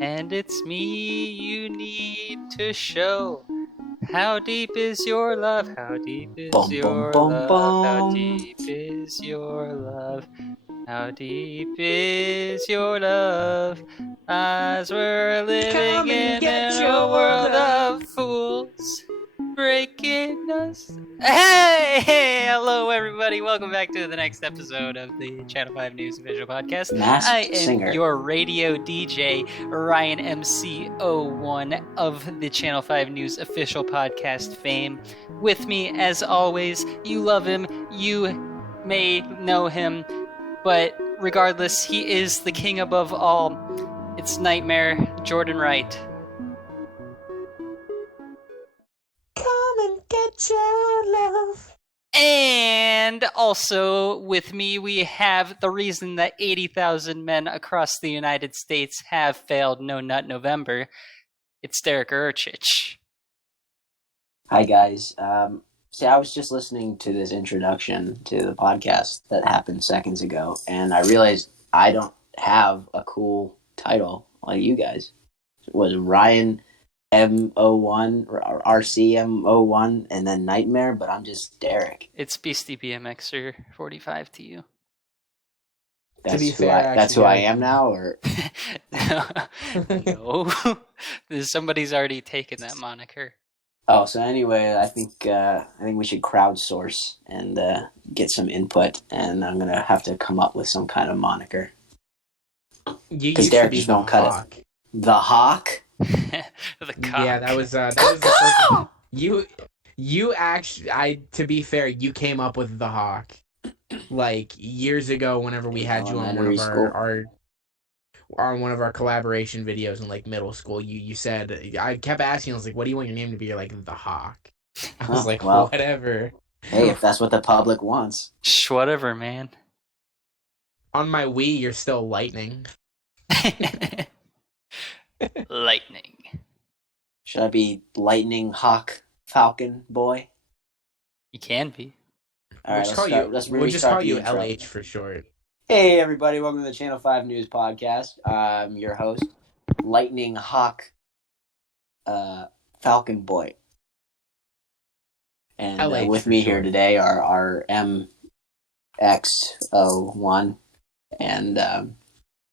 and it's me you need to show. How deep is your love? How deep is Bum, your bum, bum, love? How bum. deep is your love? How deep is your love? As we're living in a world of fools, breaking us. Hey, hello everybody. Welcome back to the next episode of the Channel 5 News Official Podcast. Masked I am singer. your radio DJ, ryanmc 01 of the Channel 5 News Official Podcast fame. With me, as always, you love him, you may know him, but regardless, he is the king above all. It's Nightmare, Jordan Wright. Come and get your love. And also with me, we have the reason that 80,000 men across the United States have failed No Nut November. It's Derek Urchich. Hi, guys. See, I was just listening to this introduction to the podcast that happened seconds ago, and I realized I don't have a cool title like you guys. It was Ryan M01 or RCM01 and then Nightmare, but I'm just Derek. It's Beastie BMXer 45 to you. That's who I am now, or No. Somebody's already taken that moniker. oh, so anyway, I think we should crowdsource and get some input, and I'm gonna have to come up with some kind of moniker. Because Derek just don't cut it. The Hawk. The cock. Yeah, that was the first one. You actually, to be fair, you came up with the Hawk like years ago. Whenever we had you on one of our collaboration videos in like middle school, you said, I kept asking, I was like, what do you want your name to be? You're like, the Hawk. I was like, well, whatever. Hey, if that's what the public wants. Shh, whatever, man. On my Wii, you're still Lightning. Lightning. Should I be Lightning Hawk Falcon Boy? You can be. All right, We'll just call you LH for short. Hey, everybody. Welcome to the Channel 5 News Podcast. I'm your host, Lightning Hawk Falcon Boy. And with me here today are our MX01 and...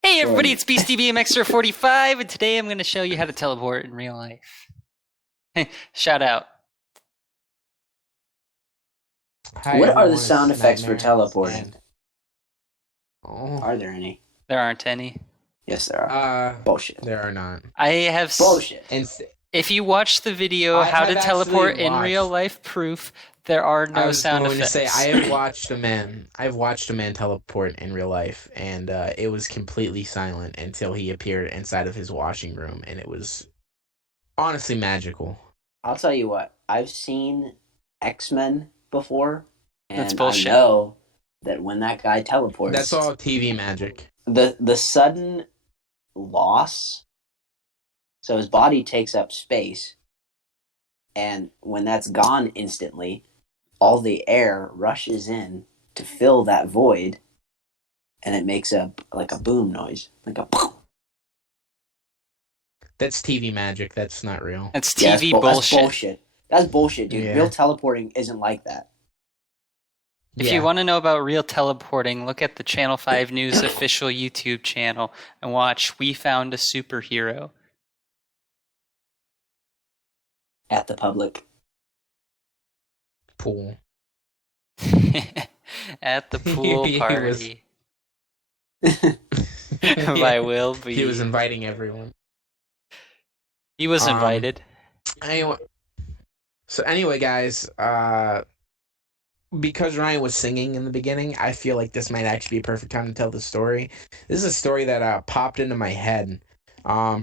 Hey everybody, it's Beastie BMXer 45, and today I'm going to show you how to teleport in real life. Shout out. Hi, what are the everyone, sound it's effects for Nightmare, teleporting? and- Oh, Are there any? There aren't any. Yes, there are. Bullshit. there are not. I have... Bullshit. If you watch the video, I How to have Teleport actually in Real Life Proof, there are no sound effects. I was going to say, I've watched a man teleport in real life, and it was completely silent until he appeared inside of his washing room, and it was honestly magical. I'll tell you what. I've seen X-Men before, and That's bullshit. I know that when that guy teleports... That's all TV magic. The sudden loss... So his body takes up space, and when that's gone instantly, all the air rushes in to fill that void, and it makes a boom noise, like a boom. That's TV magic. That's not real. That's TV bullshit. That's bullshit. That's bullshit, dude. Yeah. Real teleporting isn't like that. If you want to know about real teleporting, look at the Channel 5 News official YouTube channel and watch We Found a Superhero. At the public. Pool. At the pool He party. By Will B. He was inviting everyone. He was invited. Anyway, guys, because Ryan was singing in the beginning, I feel like this might actually be a perfect time to tell the story. This is a story that popped into my head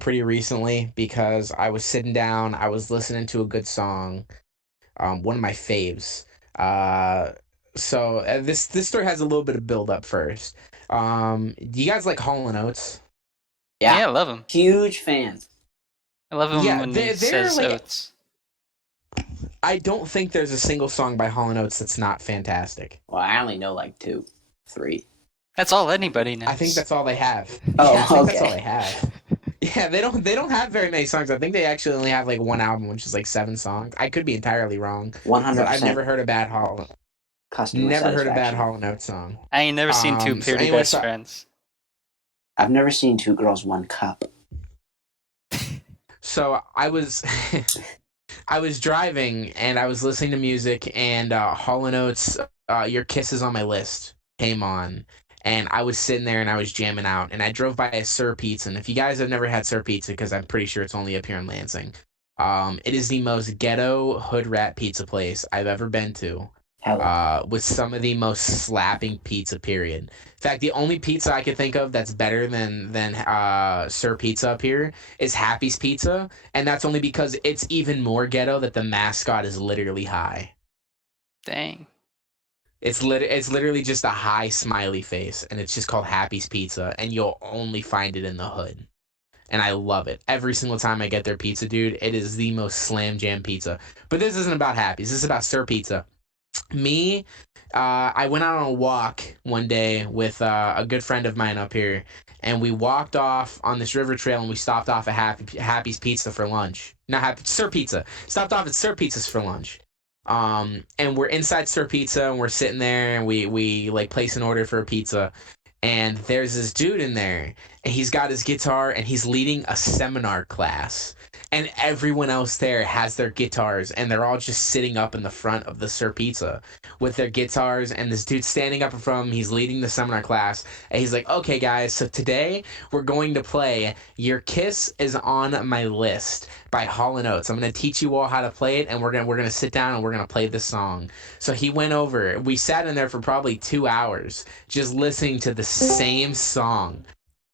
pretty recently because I was sitting down, I was listening to a good song, one of my faves. So this story has a little bit of build up first. Do you guys like Hall & Oates? Yeah, I love him. Huge fan. I love him when he says like, Oates. I don't think there's a single song by Hall & Oates that's not fantastic. Well, I only know like 2, 3. That's all anybody knows. I think that's all they have. Oh, yeah, I think okay. that's all they have. Yeah, they don't have very many songs. I think they actually only have like one album, which is like 7 songs. I could be entirely wrong, but I've 100% never heard a customer satisfaction. Hall & Oates song. I ain't never seen two So pretty anyway, best so friends. I've never seen Two Girls, One Cup. so I was I was driving and I was listening to music and Hall & Oates, "Your Kiss Is on My List" came on, and I was sitting there and I was jamming out, and I drove by a Sir Pizza, and if you guys have never had Sir Pizza, because I'm pretty sure it's only up here in Lansing, it is the most ghetto hood rat pizza place I've ever been to. Hell yeah. With some of the most slapping pizza. Period. In fact, the only pizza I could think of that's better than Sir Pizza up here is Happy's Pizza, and that's only because it's even more ghetto that the mascot is literally high. Dang. It's literally just a high smiley face, and it's just called Happy's Pizza, and you'll only find it in the hood. And I love it. Every single time I get their pizza, dude, it is the most slam jam pizza. But this isn't about Happy's. This is about Sir Pizza. Me, I went out on a walk one day with a good friend of mine up here, and we walked off on this river trail, and we stopped off at Happy's Pizza for lunch. Not Happy Sir Pizza. Stopped off at Sir Pizza's for lunch. And we're inside Sir Pizza, and we're sitting there, and we like place an order for a pizza, and there's this dude in there, and he's got his guitar, and he's leading a seminar class, and everyone else there has their guitars, and they're all just sitting up in the front of the Sir Pizza with their guitars, and this dude's standing up in front of him. He's leading the seminar class, and he's like, "Okay, guys, so today we're going to play 'Your Kiss Is on My List' by Hall & Oates. I'm going to teach you all how to play it, and we're gonna sit down and we're gonna play this song." So he went over. We sat in there for probably 2 hours just listening to the same song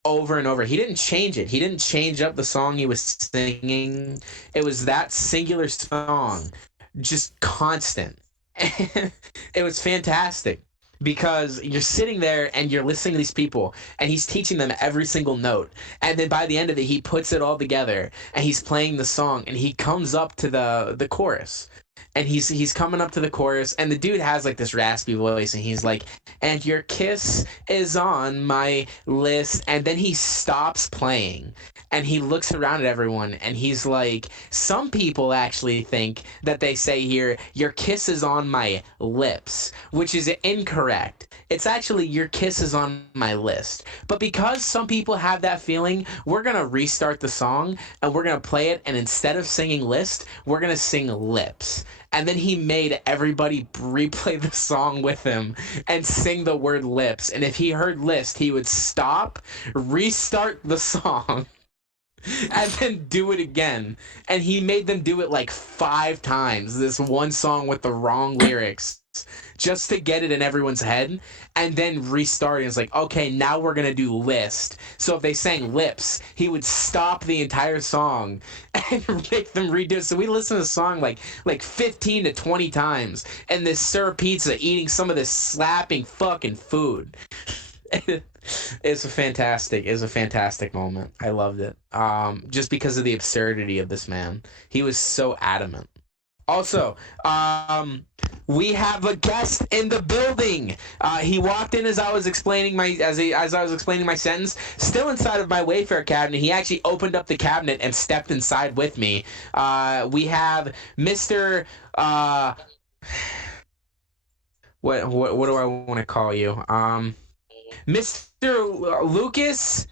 over and over. He didn't change it. He didn't change up the song he was singing. It was that singular song, just constant. It was fantastic because you're sitting there and you're listening to these people, and he's teaching them every single note, and then by the end of it he puts it all together and he's playing the song, and he comes up to the chorus, and he's coming up to the chorus, and the dude has like this raspy voice, and he's like, "And your kiss is on my list," and then he stops playing and he looks around at everyone, and he's like, "Some people actually think that they say here, 'Your kiss is on my lips,' which is incorrect. It's actually 'Your kiss is on my list.' But because some people have that feeling, we're gonna restart the song and we're gonna play it, and instead of singing list, we're gonna sing lips." And then he made everybody replay the song with him and sing the word lips. And if he heard list, he would stop, restart the song, and then do it again. And he made them do it like 5 times, this one song with the wrong lyrics, just to get it in everyone's head, and then restart it. It's like, "Okay, now we're gonna do list." So if they sang lips, he would stop the entire song and make them redo it. So we listened to the song like 15 to 20 times, and this Sir Pizza eating some of this slapping fucking food. It's a fantastic moment. I loved it. Just because of the absurdity of this man. He was so adamant. Also, we have a guest in the building. He walked in as I was explaining as I was explaining my sentence, still inside of my Wayfair cabinet. He actually opened up the cabinet and stepped inside with me. We have Mr. What do I want to call you? Mr. Lucas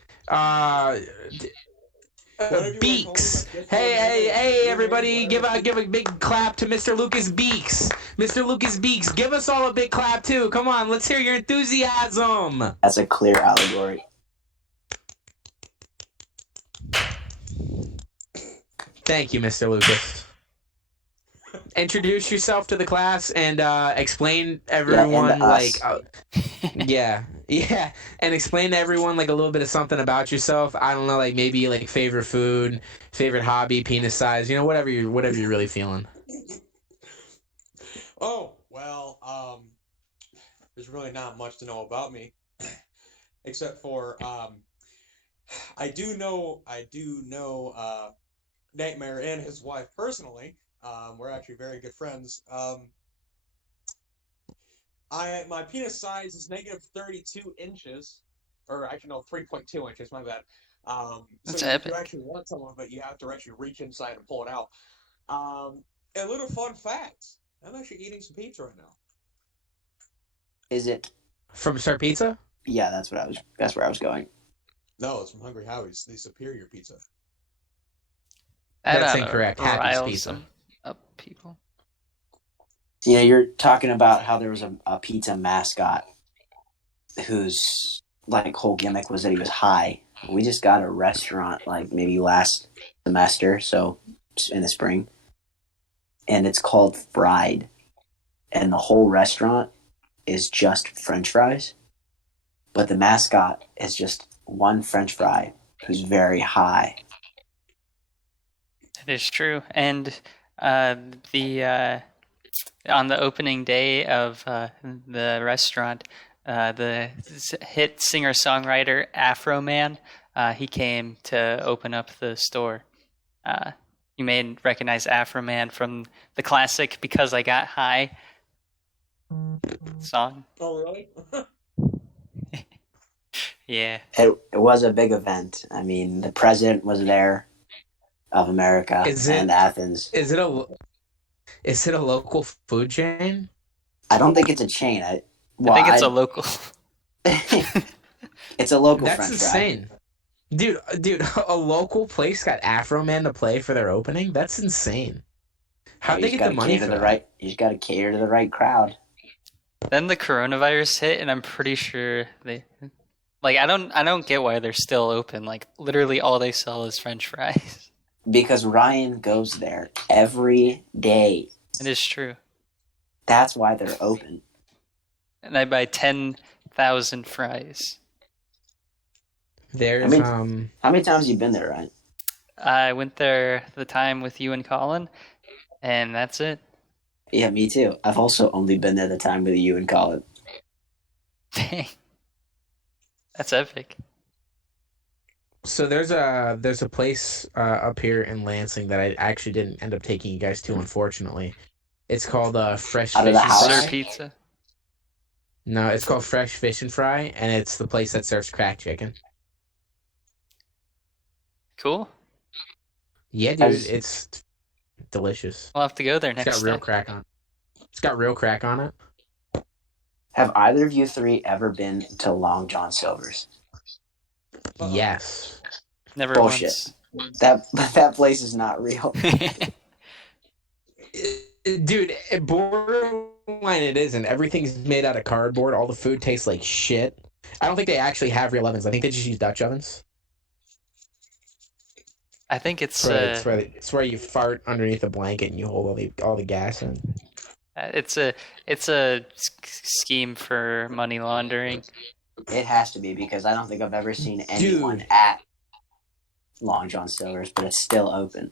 Beeks. Hey, everybody, give a big clap to Mr. Lucas Beeks. Mr. Lucas Beeks, give us all a big clap too. Come on, let's hear your enthusiasm. That's a clear allegory. Thank you, Mr. Lucas. Introduce yourself to the class and explain everyone yeah, and explain to everyone like a little bit of something about yourself. I don't know, like maybe like favorite food, favorite hobby, penis size, whatever you're really feeling. Oh, well, there's really not much to know about me, except for I do know Nightmare and his wife personally. We're actually very good friends. My penis size is -32 inches, or actually no, 3.2 inches. My bad. That's So epic. you actually want some of it, you have to actually reach inside and pull it out. A little fun fact: I'm actually eating some pizza right now. Is it? From Sir Pizza? Yeah, that's where I was going. No, it's from Hungry Howie's, the superior pizza. That That's incorrect. Happy's riles Pizza. some up people. You know, you're talking about how there was a pizza mascot whose like whole gimmick was that he was high. We just got a restaurant like maybe last semester, so in the spring, and it's called Fried, and the whole restaurant is just French fries, but the mascot is just one French fry who's very high. It is true. And the on the opening day of the restaurant, the hit singer-songwriter Afro Man, he came to open up the store. You may recognize Afro Man from the classic "Because I Got High" song. Oh, really? Yeah. It was a big event. I mean, the president was there of America and Athens. Is it a local food chain? I don't think it's a chain. I think it's a local. It's a local That's French insane. fry. Dude, a local place got Afro Man to play for their opening? That's insane. How'd they get the money for that? You just got to cater to the right crowd. Then the coronavirus hit, and I'm pretty sure they, like, I don't get why they're still open. Like, literally all they sell is French fries. Because Ryan goes there every day. It is true. That's why they're open. And I buy 10,000 fries. There's how many times have you been there, Ryan? I went there the time with you and Colin, and that's it. Yeah, me too. I've also only been there the time with you and Colin. Dang. That's epic. So there's a place up here in Lansing that I actually didn't end up taking you guys to, unfortunately. It's called Fresh Out of Fish the and house? Fry. Sir Pizza. No, it's called Fresh Fish and Fry, and it's the place that serves crack chicken. Cool. Yeah, dude, it's delicious. We'll have to go there next It's got real time. crack on it. It's got real crack on it. Have either of you three ever been to Long John Silver's? Yes. Never Bullshit. That place is not real. once. Dude, borderline it isn't. Everything's made out of cardboard. All the food tastes like shit. I don't think they actually have real ovens. I think they just use Dutch ovens. I think it's It's where you fart underneath a blanket and you hold all the gas in. it's a scheme for money laundering. It has to be, because I don't think I've ever seen anyone at Long John Silver's, but it's still open.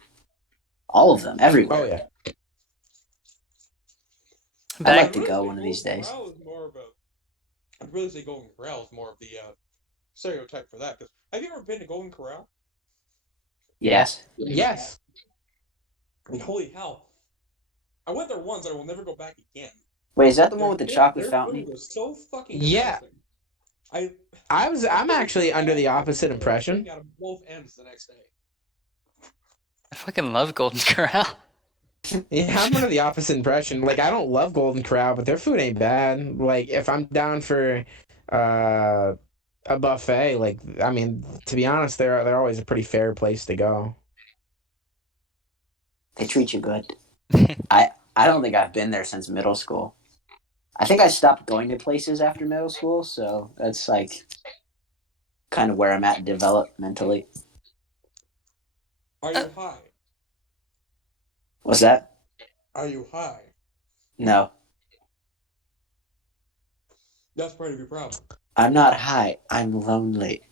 All of them, everywhere. Oh yeah. I'd like to go one of these days. I'd really say Golden Corral is more of the stereotype for that. 'Cause have you ever been to Golden Corral? Yes. Yes. I mean, holy hell! I went there once, and I will never go back again. Wait, is that the one with the chocolate Their fountain? food was so fucking Yeah. disgusting. I'm actually under the opposite impression. Out of both ends the next day. I fucking love Golden Corral. Yeah, I'm under the opposite impression. Like, I don't love Golden Corral, but their food ain't bad. Like, if I'm down for a buffet, like, I mean, to be honest, they're always a pretty fair place to go. They treat you good. I don't think I've been there since middle school. I think I stopped going to places after middle school, so that's like kind of where I'm at developmentally. Are you high? What's that? Are you high? No, That's part of your problem. I'm not high. I'm lonely.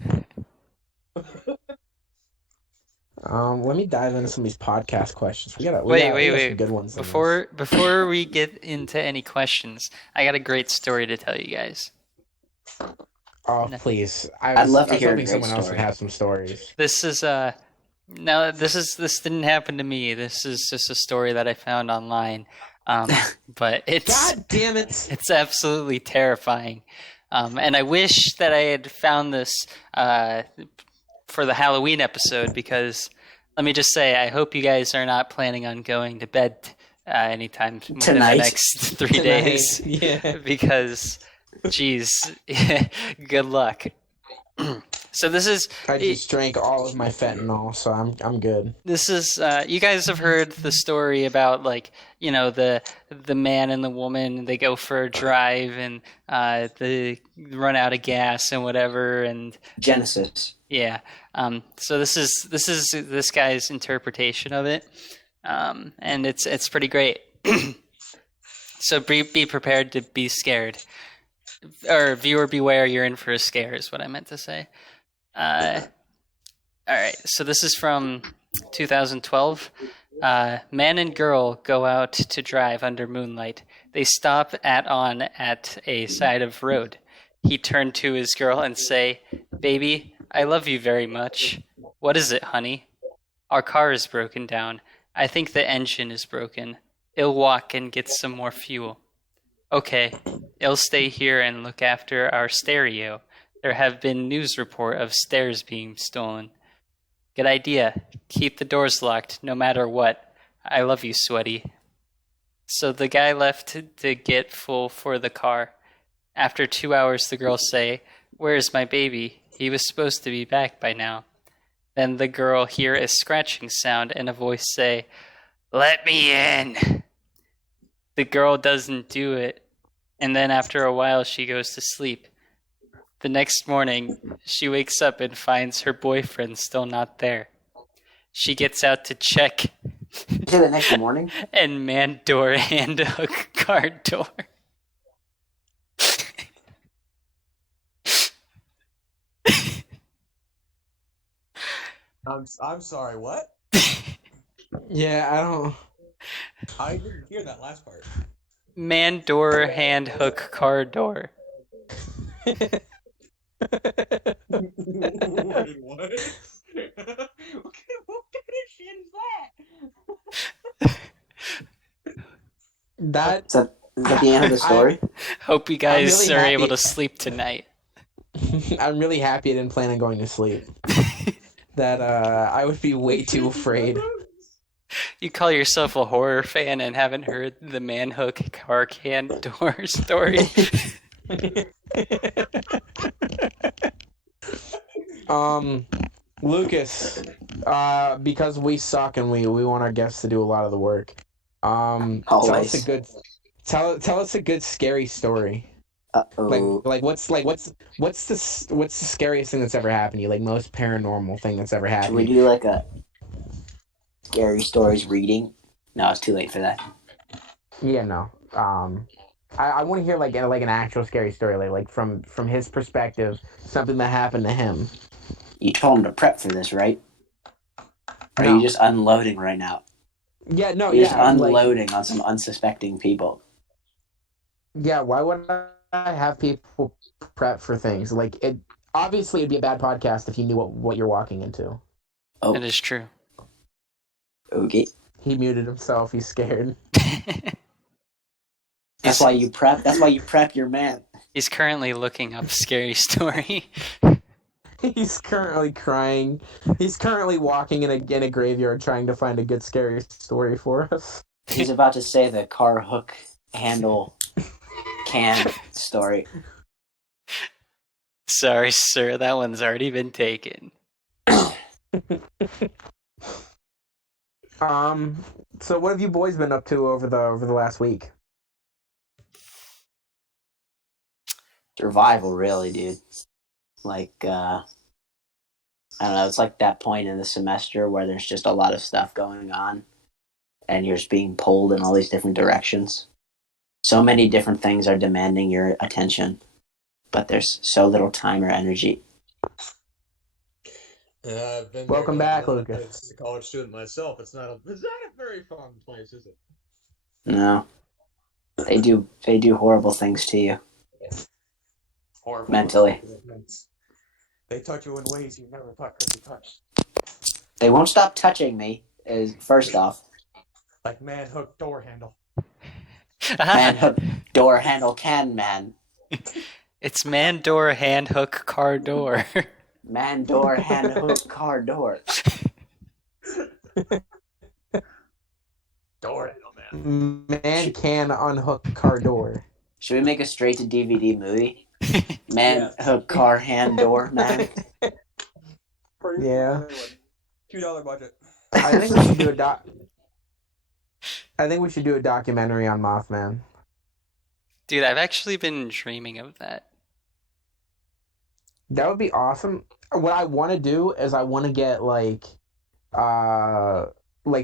Let me dive into some of these podcast questions. We got Wait. some good ones. Before we get into any questions, I got a great story to tell you guys. Oh, please! I'd love to I was hear a hoping great someone else story. would have some stories. This is this didn't happen to me. This is just a story that I found online. But it's God damn it! it's absolutely terrifying. And I wish that I had found this for the Halloween episode, because let me just say, I hope you guys are not planning on going to bed anytime within Tonight. the next 3 days. Yeah. Because, geez, good luck. So this is... I just drank all of my fentanyl, so I'm good. This is you guys have heard the story about, like, you know, the man and the woman, they go for a drive and they run out of gas and whatever, and Genesis. yeah. So this is this guy's interpretation of it, and it's pretty great. So be prepared to be scared, or viewer beware, you're in for a scare is what I meant to say. All right, so this is from 2012. Man and girl go out to drive under moonlight. They stop at a side of road. He turned to his girl and say, "Baby, I love you very much." "What is it, honey?" "Our car is broken down. I think the engine is broken. I'll walk and get some more fuel." "Okay, I'll stay here and look after our stereo. There have been news report of stairs being stolen." "Good idea. Keep the doors locked, no matter what. I love you, sweaty." So the guy left to get full for the car. After 2 hours, the girl say, "Where is my baby? He was supposed to be back by now." Then the girl hear a scratching sound and a voice say, "Let me in." The girl doesn't do it, and then after a while she goes to sleep. The next morning, she wakes up and finds her boyfriend still not there. She gets out to check, The next morning? and man door hand hook car door. I'm sorry, what? Yeah, I didn't hear that last part. Man door hand hook car door. Wait, what? Okay, what kind of shit is that? That Is that the end of the story? Hope you guys really are happy. able to sleep tonight. I'm really happy I didn't plan on going to sleep. That I would be way too afraid. You call yourself a horror fan and haven't heard the man hook car can door story? Lucas, because we suck and we want our guests to do a lot of the work. Tell Always. us a good scary story. Uh-oh. What's the scariest thing that's ever happened to you? Like, most paranormal thing that's ever happened Should we to you? do like a scary stories reading? No, it's too late for that. Yeah, no. I want to hear like an actual scary story, like from his perspective, something that happened to him. You told him to prep for this, right? Or No. are you just unloading right now? Yeah, no, You're just yeah, unloading on some unsuspecting people. yeah. Why would I have people prep for things? Like, it obviously it'd be a bad podcast if you knew what you're walking into. Oh, That is true. okay. He muted himself. He's scared. That's why you prep. That's why you prep your man. He's currently looking up scary story. He's currently crying. He's currently walking in a graveyard trying to find a good scary story for us. He's about to say the car hook handle can story. Sorry, sir, that one's already been taken. So what have you boys been up to over the last week? Survival, really, dude. Like, I don't know, it's like that point in the semester where there's just a lot of stuff going on and you're just being pulled in all these different directions. So many different things are demanding your attention, but there's so little time or energy. I've been Welcome back, Lucas. As a college student myself, it's not a very fun place, is it? No. They do horrible things to you. Horrible. Mentally. They touch you in ways you never thought could be touched. They won't stop touching me, is first off. Like man hook door handle. Man hook door handle can man. It's man door hand hook car door. Man door, hand hook, car door. Door handle, man. Man can unhook car door. Should we make a straight to DVD movie? Man hook car hand door man. Yeah. $2 budget. I think we should do a documentary on Mothman. Dude, I've actually been dreaming of that. That would be awesome. What I want to do is I want to get like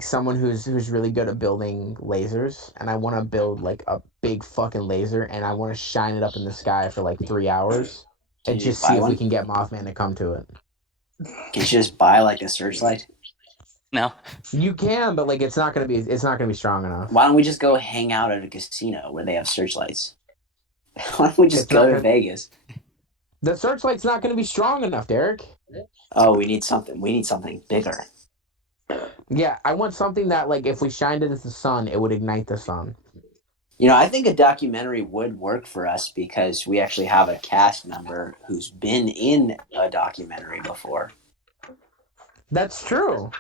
someone who's really good at building lasers, and I want to build like a big fucking laser, and I want to shine it up in the sky for like 3 hours and just see if we can get Mothman to come to it. Can you just buy like a searchlight? No. You can, but like it's not gonna be strong enough. Why don't we just go hang out at a casino where they have searchlights? Why don't we just go to Vegas? The searchlight's not gonna be strong enough, Derek. Oh, we need something. We need something bigger. Yeah, I want something that like if we shined it at the sun, it would ignite the sun. You know, I think a documentary would work for us because we actually have a cast member who's been in a documentary before. That's true.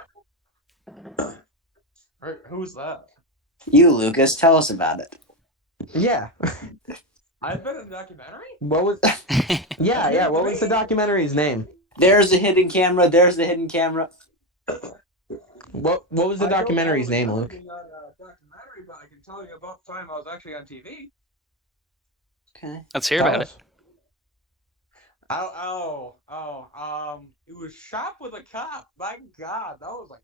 Right, who's that? You, Lucas, tell us about it. Yeah. I've been in a documentary? What was? Yeah. What was the documentary's name? There's the hidden camera. There's the hidden camera. What was the documentary's name, Luke? Documentary, but I can tell you about the time I was actually on TV. Okay. Let's hear about it. It was shot with a cop. My God, that was like,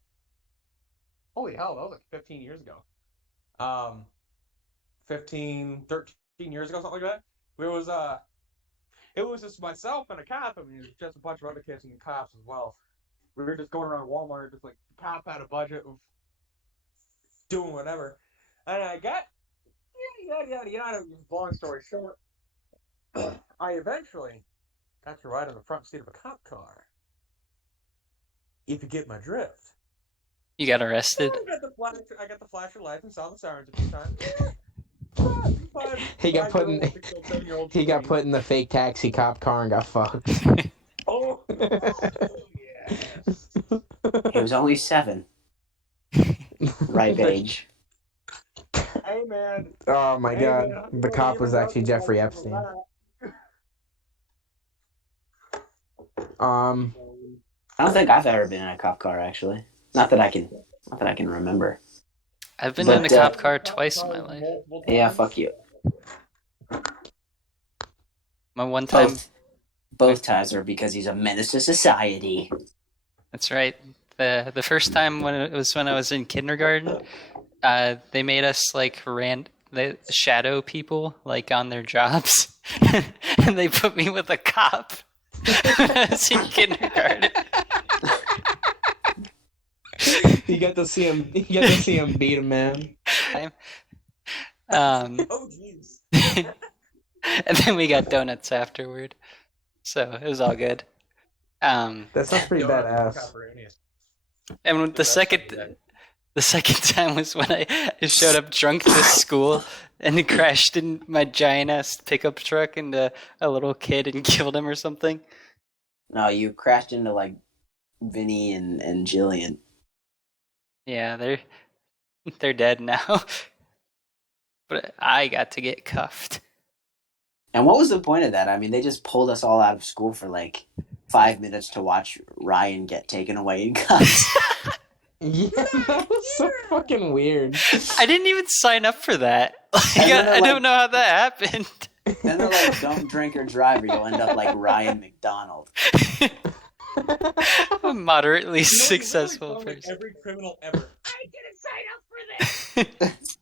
holy hell, that was like 15 years ago. 13 years ago, something like that. It was just myself and a cop. I mean, it was just a bunch of other kids and cops as well. We were just going around Walmart, just like the cop had a budget of doing whatever, and I got yada. Long story short, I eventually got to ride in the front seat of a cop car. If you get my drift. You got arrested? I got the flasher lights and saw the sirens a few times. He got put in the fake taxi cop car and got fucked. Oh, yes. He was only 7. Ripe age. Hey, man. Oh my God. The cop was actually Jeffrey Epstein. I don't think I've ever been in a cop car, actually. Not that I can remember. I've been in a cop car twice in my life. Yeah, fuck you. My one time... Both times are because he's a menace to society. That's right. The first time when I was in kindergarten, they made us like the shadow people like on their jobs, and they put me with a cop when I was in kindergarten. You got to see him. You got to see him beat a man. Oh jeez. And then we got donuts afterward, so it was all good. That sounds pretty badass. And the second time was when I showed up drunk to school and crashed in my giant ass pickup truck into a little kid and killed him or something. No, you crashed into like Vinny and Jillian. Yeah, they're dead now. But I got to get cuffed. And what was the point of that? I mean, they just pulled us all out of school for like 5 minutes to watch Ryan get taken away in cuffs. Yeah, that was so fucking weird. I didn't even sign up for that. I don't know how that happened. Then they're like, don't drink or drive or you'll end up like Ryan McDonald. A moderately successful person. Every criminal ever. I didn't sign up for this.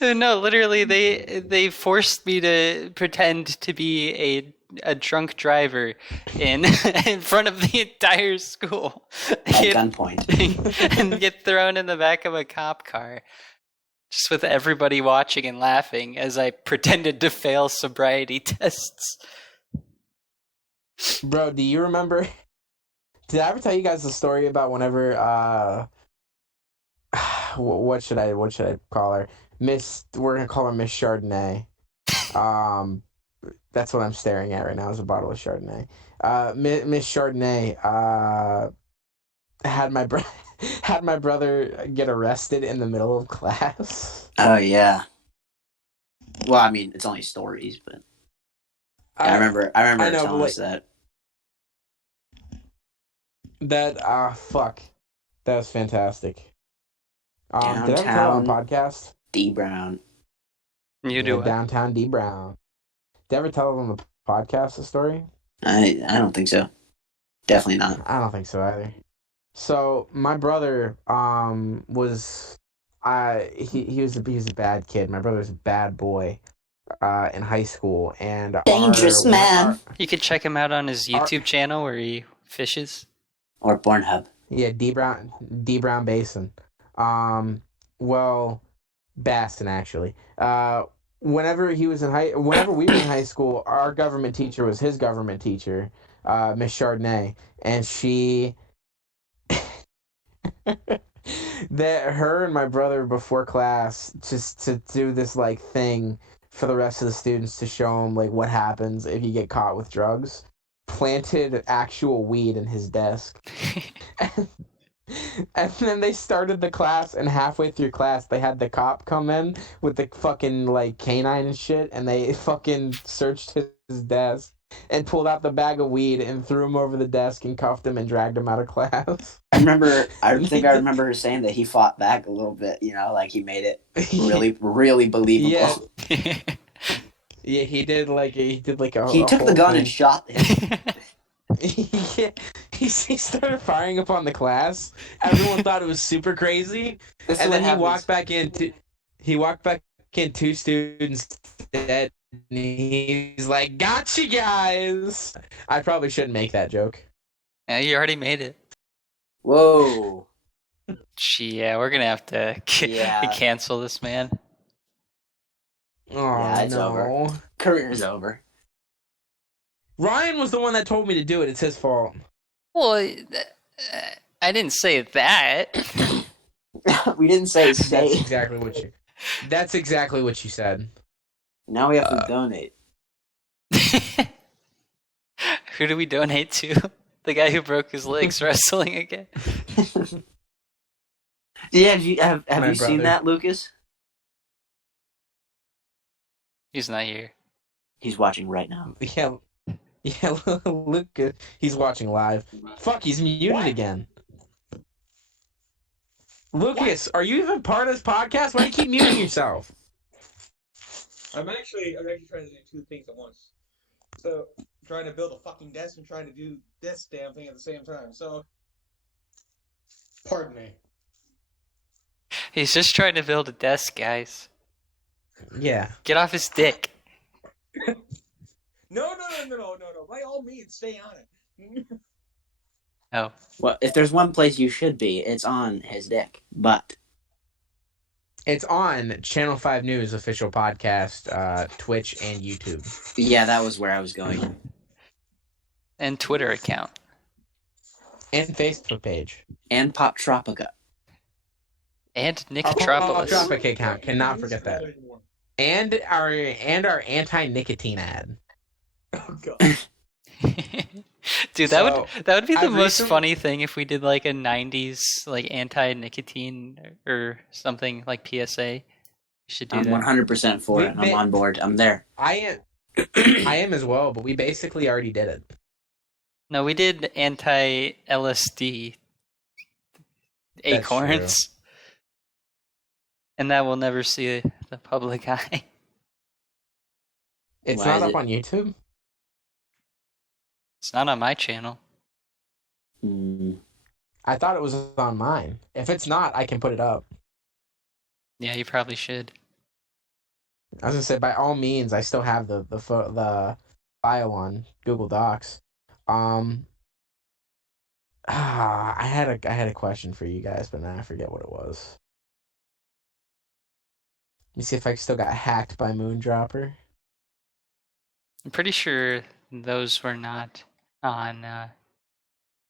No, literally, they forced me to pretend to be a drunk driver in front of the entire school. At gunpoint. And get thrown in the back of a cop car. Just with everybody watching and laughing as I pretended to fail sobriety tests. Bro, do you remember? Did I ever tell you guys the story about whenever what should I call her? We're gonna call her Miss Chardonnay. That's what I'm staring at right now is a bottle of Chardonnay. Miss Chardonnay had my had my brother get arrested in the middle of class. Oh yeah. Well, I mean, it's only stories, but yeah, I remember I her know, but telling like us that. that. Fuck, that was fantastic. Did I ever tell it on the Downtown podcast? D Brown. You Yeah, do it. downtown D Brown. Did I ever tell it on the podcast the story? I don't think so. Definitely not. I don't think so either. So my brother was he was a bad kid. My brother was a bad boy in high school, and Dangerous man. You could check him out on his Our- YouTube channel where he fishes. Or Pornhub. yeah, D Brown Basin. Well, Baston actually. Whenever we were in high school, our government teacher was his government teacher, Miss Chardonnay, and she that her and my brother before class just to do this like thing for the rest of the students to show them like what happens if you get caught with drugs, planted actual weed in his desk. And then they started the class, and halfway through class they had the cop come in with the fucking like canine and shit, and they fucking searched his desk and pulled out the bag of weed and threw him over the desk and cuffed him and dragged him out of class. I think I remember her saying that he fought back a little bit, like he made it really believable. Yeah. Yeah, he did like a He took the gun and shot him. Yeah, he started firing upon the class. Everyone thought it was super crazy, and then he walked back in. Two students dead, and he's like, "Gotcha, guys." I probably shouldn't make that joke. Yeah, you already made it. Whoa. Yeah, we're gonna have to cancel this man. Oh, Yeah, it's no. over. Career's over. Ryan was the one that told me to do it. It's his fault. Well, I didn't say that. We didn't say That's exactly what you said. Now we have to donate. Who do we donate to? The guy who broke his legs wrestling again. Yeah, have My you seen brother. that, Lucas? He's not here. He's watching right now. Yeah, look, he's watching live. Fuck, he's muted again. Lucas, are you even part of this podcast? Why do you keep muting yourself? I'm actually trying to do two things at once. So, trying to build a fucking desk and trying to do this damn thing at the same time. So, pardon me. He's just trying to build a desk, guys. Yeah. Get off his dick. No. By all means, stay on it. Oh. Well, if there's one place you should be, it's on his dick. But It's on Channel 5 News official podcast, Twitch, and YouTube. yeah, that was where I was going. And Twitter account. And Facebook page. And Pop Tropica. And Nick Our Tropolis. Tropic account. Cannot forget that. And our anti-nicotine ad. Oh god. Dude, that would be the I've most funny thing if we did like a 90s like anti-nicotine or something like PSA. We should do I'm that. 100% for it. I'm on board. I'm there. I am as well, but we basically already did it. No, we did anti-LSD acorns. And that will never see the public eye. It's Why not is up it? on YouTube? It's not on my channel. I thought it was on mine. If it's not, I can put it up. Yeah, you probably should. I was gonna say, by all means, I still have the file on Google Docs. I had a question for you guys, but now I forget what it was. Let me see if I still got hacked by Moondropper. I'm pretty sure those were not on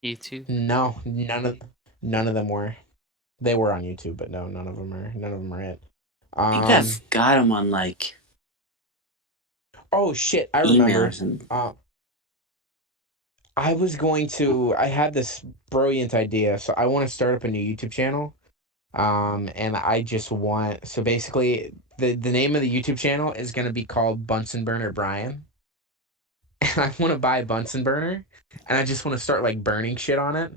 YouTube. No, none of them were. They were on YouTube, but no, none of them are it. I think I've got him on like Oh shit! I remember. emails and I had this brilliant idea. So I want to start up a new YouTube channel. And I just want, so basically the name of the YouTube channel is going to be called Bunsen Burner Brian. And I want to buy a Bunsen burner and I just want to start like burning shit on it.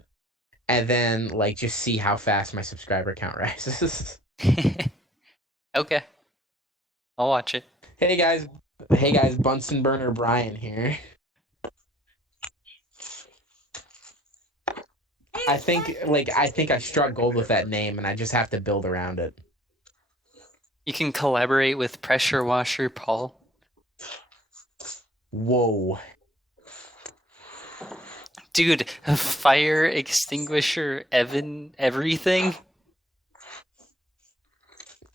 And then like just see how fast my subscriber count rises. Okay. I'll watch it. Hey guys, Bunsen Burner Brian here. I think I struck gold with that name, and I just have to build around it. You can collaborate with Pressure Washer Paul. Whoa. Dude, Fire Extinguisher Evan everything?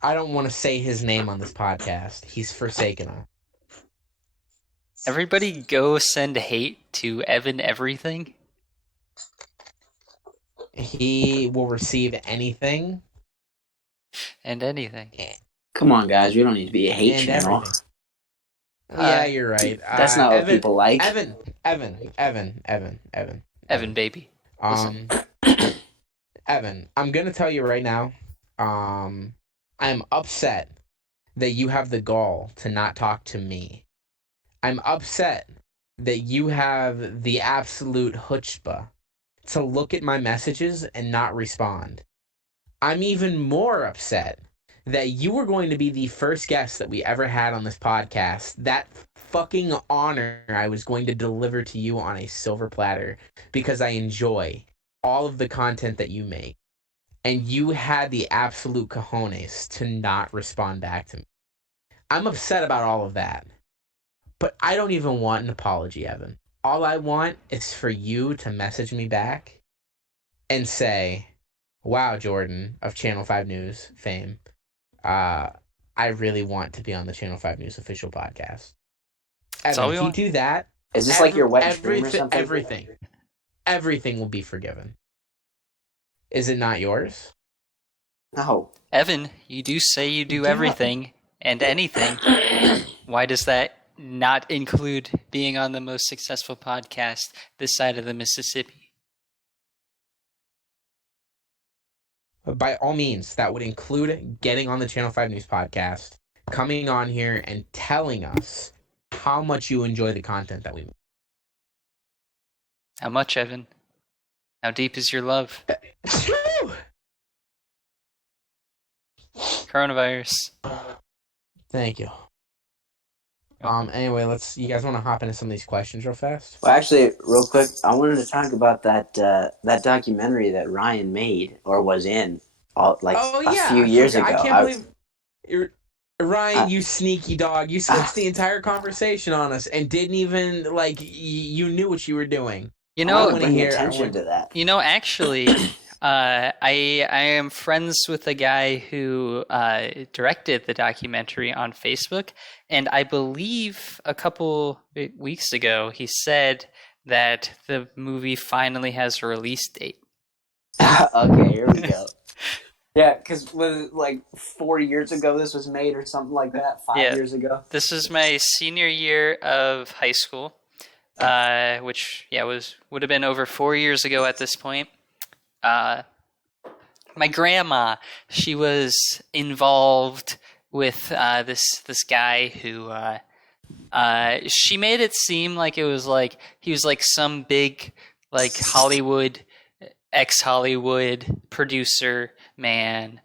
I don't want to say his name on this podcast. He's forsaken us. Everybody go send hate to Evan everything. He will receive anything. And anything. Come on, guys. We don't need to be a hate channel. Yeah, you're right. That's not what people like. Evan, baby. Evan, I'm gonna tell you right now. I'm upset that you have the gall to not talk to me. I'm upset that you have the absolute chutzpah to look at my messages and not respond. I'm even more upset that you were going to be the first guest that we ever had on this podcast. That fucking honor I was going to deliver to you on a silver platter because I enjoy all of the content that you make. And you had the absolute cojones to not respond back to me. I'm upset about all of that. But I don't even want an apology, Evan. All I want is for you to message me back and say, wow, Jordan of Channel 5 News fame, I really want to be on the Channel 5 News official podcast. Evan, if you do that... Is this like your wet dream or something? Everything will be forgiven. Is it not yours? No. Evan, you do say you do everything and anything. Why does that not include being on the most successful podcast this side of the Mississippi? By all means, that would include getting on the Channel 5 News podcast, coming on here and telling us how much you enjoy the content that we make. How much, Evan? How deep is your love? Coronavirus. Thank you. Anyway, you guys want to hop into some of these questions real fast? Well, actually, real quick, I wanted to talk about that documentary that Ryan made or was in, a few years ago. I can't believe Ryan, you sneaky dog. You switched the entire conversation on us and didn't even you knew what you were doing. You know, I want to bring attention to that. You know, actually, I am friends with a guy who directed the documentary on Facebook, and I believe a couple weeks ago he said that the movie finally has a release date. Okay, here we go. Yeah, because was it 4 years ago this was made or something like that? 5 years ago? This is my senior year of high school, which would have been over 4 years ago at this point. My grandma, she was involved with this guy who she made it seem like it was he was some big Hollywood ex-Hollywood producer man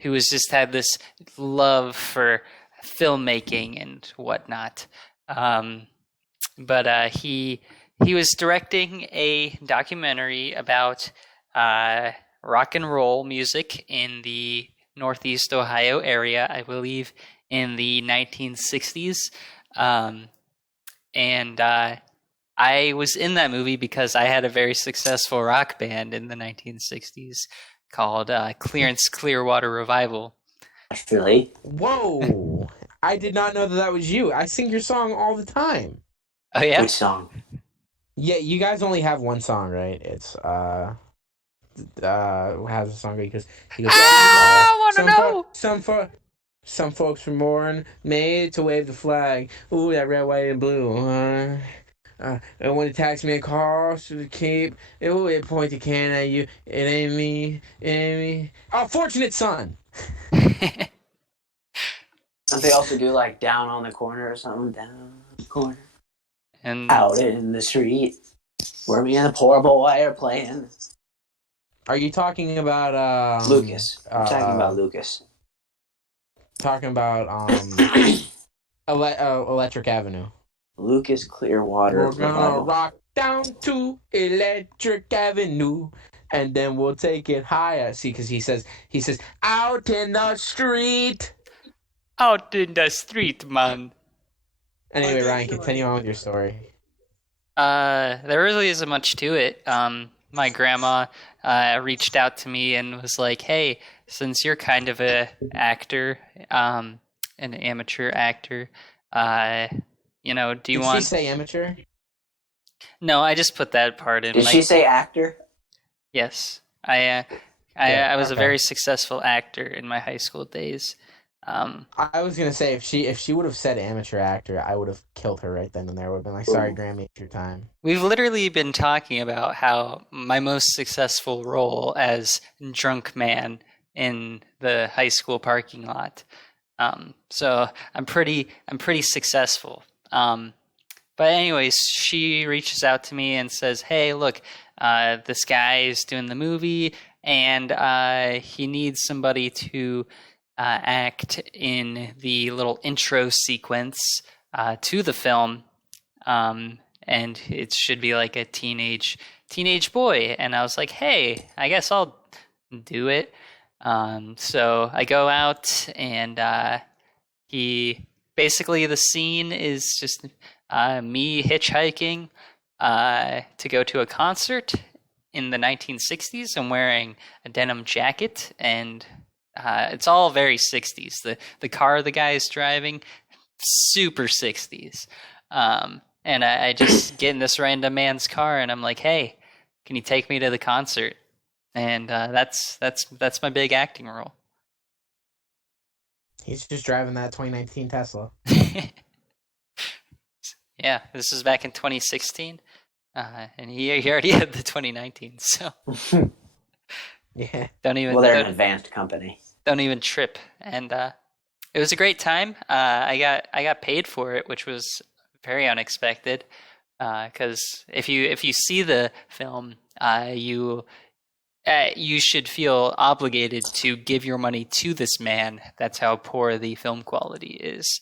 who was just had this love for filmmaking and whatnot. But he was directing a documentary about rock and roll music in the Northeast Ohio area, I believe in the 1960s. And I was in that movie because I had a very successful rock band in the 1960s called Clearance Clearwater Revival. Really? Whoa! I did not know that was you. I sing your song all the time. Oh, yeah? Which song? Yeah, you guys only have one song, right? It's, how's the song go? He goes, I want to know! Some folks were born, made to wave the flag. Ooh, that red, white, and blue. And when it attacks me across the cape, it point a can at you. It ain't me. It ain't me. Oh, fortunate son. Don't they also do like down on the corner or something? Down on the corner. And Out in the street where me and the poor boy are playing. Are you talking about Lucas. I'm talking about Lucas. Talking about Electric Avenue. Lucas Clearwater. We're gonna rock down to Electric Avenue, and then we'll take it higher. See, because he says out in the street. out in the street, man. Anyway, Ryan, continue on with your story. There really isn't much to it. My grandma reached out to me and was like, "Hey, since you're kind of a actor, an amateur actor, you know, do you want?" Did she say amateur? No, I just put that part in. Did she say actor? Yes, I was a very successful actor in my high school days. I was gonna say if she would have said amateur actor, I would have killed her right then and there. Would have been like, sorry, Grammy, it's your time. We've literally been talking about how my most successful role as drunk man in the high school parking lot. So I'm pretty successful. But anyways, she reaches out to me and says, "Hey, look, this guy is doing the movie, and he needs somebody to act in the little intro sequence to the film, and it should be like a teenage boy." And I was like, "Hey, I guess I'll do it." So I go out, and the scene is just me hitchhiking to go to a concert in the 1960s. I'm wearing a denim jacket, and it's all very 60s. The car the guy is driving, super 60s. And I just get in this random man's car, and I'm like, "Hey, can you take me to the concert?" And that's my big acting role. He's just driving that 2019 Tesla. Yeah, this was back in 2016, and he already had the 2019. So yeah, Well, they're an advanced company. Don't even trip. And it was a great time. I got paid for it, which was very unexpected. Because if you see the film, you should feel obligated to give your money to this man. That's how poor the film quality is.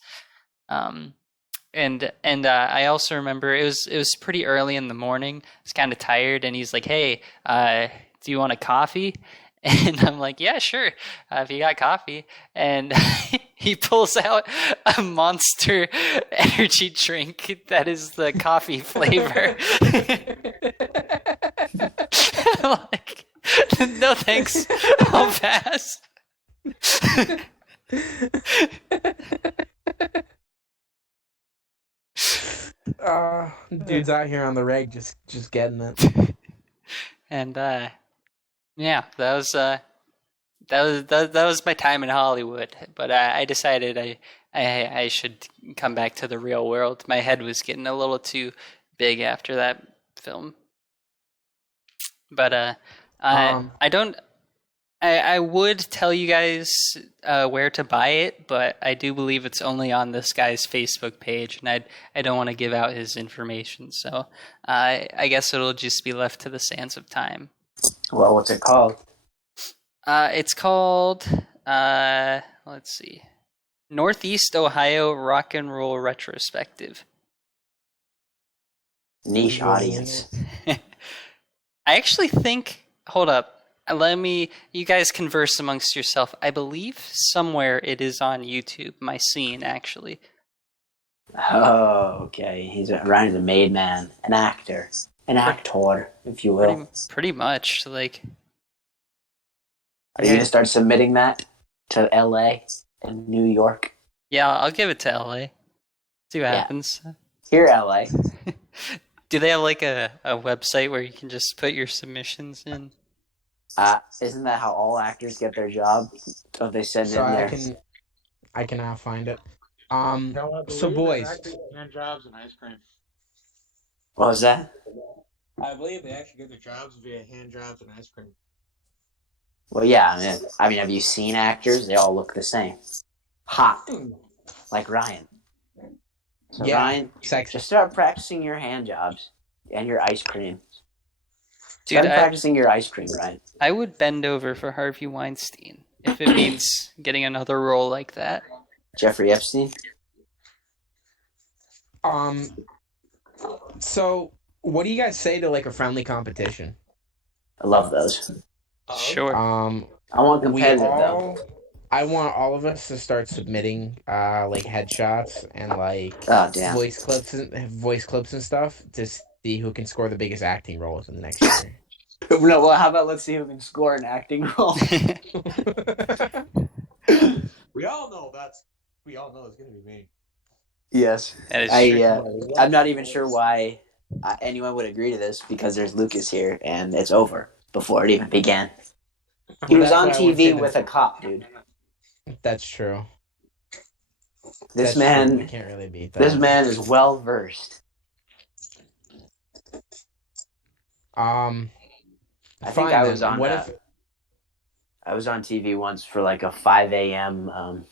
And I also remember it was pretty early in the morning. I was kind of tired, and he's like, "Hey, do you want a coffee?" And I'm like, "Yeah, sure, if you got coffee." And he pulls out a Monster energy drink that is the coffee flavor. I'm like, "No thanks, I'll pass." Dude's out here on the reg, just getting it. And yeah, that was my time in Hollywood. But I decided I should come back to the real world. My head was getting a little too big after that film. But I would tell you guys where to buy it, but I do believe it's only on this guy's Facebook page, and I don't want to give out his information, so I guess it'll just be left to the sands of time. Well, what's it called? It's called, let's see, Northeast Ohio Rock and Roll Retrospective. Niche audience. I actually think, hold up. You guys converse amongst yourself. I believe somewhere it is on YouTube, my scene, actually. Oh, okay. Ryan's a made man, an actor, an actor, if you will. Pretty much, like. Are you going to start submitting that to LA and New York? Yeah, I'll give it to LA. See what happens. Here, LA. Do they have like a website where you can just put your submissions in? Isn't that how all actors get their job? Don't they send in there? I can now find it. So boys, hand jobs and ice cream. What was that? I believe they actually get their jobs via hand jobs and ice cream. Well, yeah. I mean, have you seen actors? They all look the same. Hot, like Ryan. So Yeah, Ryan, sex. just start practicing your hand jobs and your ice cream. Dude, Start practicing your ice cream, Ryan. I would bend over for Harvey Weinstein if it means getting another role like that. Jeffrey Epstein. So what do you guys say to like a friendly competition? I love those. Sure. I want competitive though. I want all of us to start submitting like headshots and like Oh damn. voice clips and stuff to see who can score the biggest acting roles in the next year. No, well, how about let's see who can score an acting role? We all know it's gonna be me. Yes. That is true. I'm not even sure why anyone would agree to this because there's Lucas here and it's over before it even began. He was on TV with a cop, dude. That's true. This man, we can't really beat that. This man is well versed. I think I was on. I was on TV once for like a 5 a.m.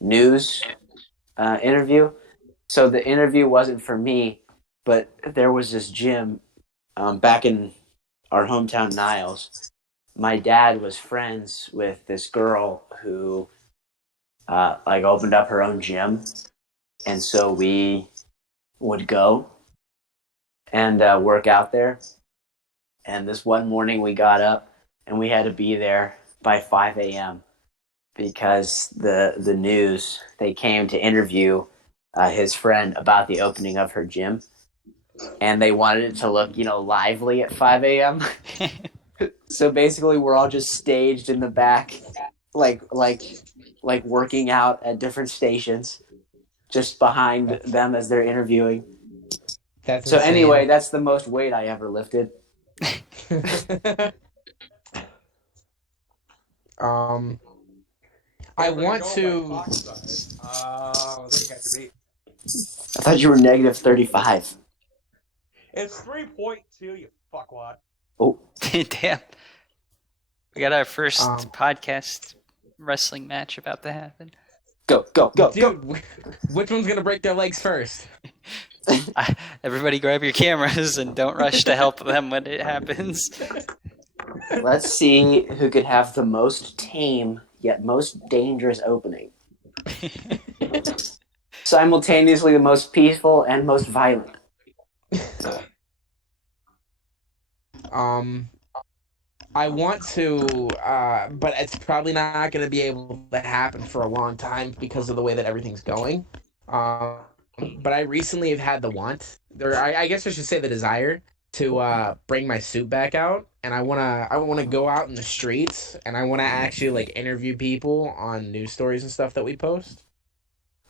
News interview. So the interview wasn't for me, but there was this gym back in our hometown, Niles. My dad was friends with this girl who like opened up her own gym, and so we would go and work out there. And this one morning we got up and we had to be there by 5 a.m. because the news, they came to interview his friend about the opening of her gym, and they wanted it to look, lively at 5 a.m. So basically we're all just staged in the back, like working out at different stations, just behind them as they're interviewing. That's so insane. Anyway, that's the most weight I ever lifted. I want to. I thought you were negative 35. It's 3.2, you fuckwad. Oh, damn! We got our first podcast wrestling match about to happen. Go, Dude, go! Which one's gonna break their legs first? Everybody grab your cameras and don't rush to help them when it happens. Let's see who could have the most tame yet most dangerous opening. Simultaneously the most peaceful and most violent. I want to, but it's probably not going to be able to happen for a long time because of the way that everything's going. But I recently have had the want, or I guess I should say the desire, to bring my suit back out, and I wanna go out in the streets, and I wanna actually like interview people on news stories and stuff that we post.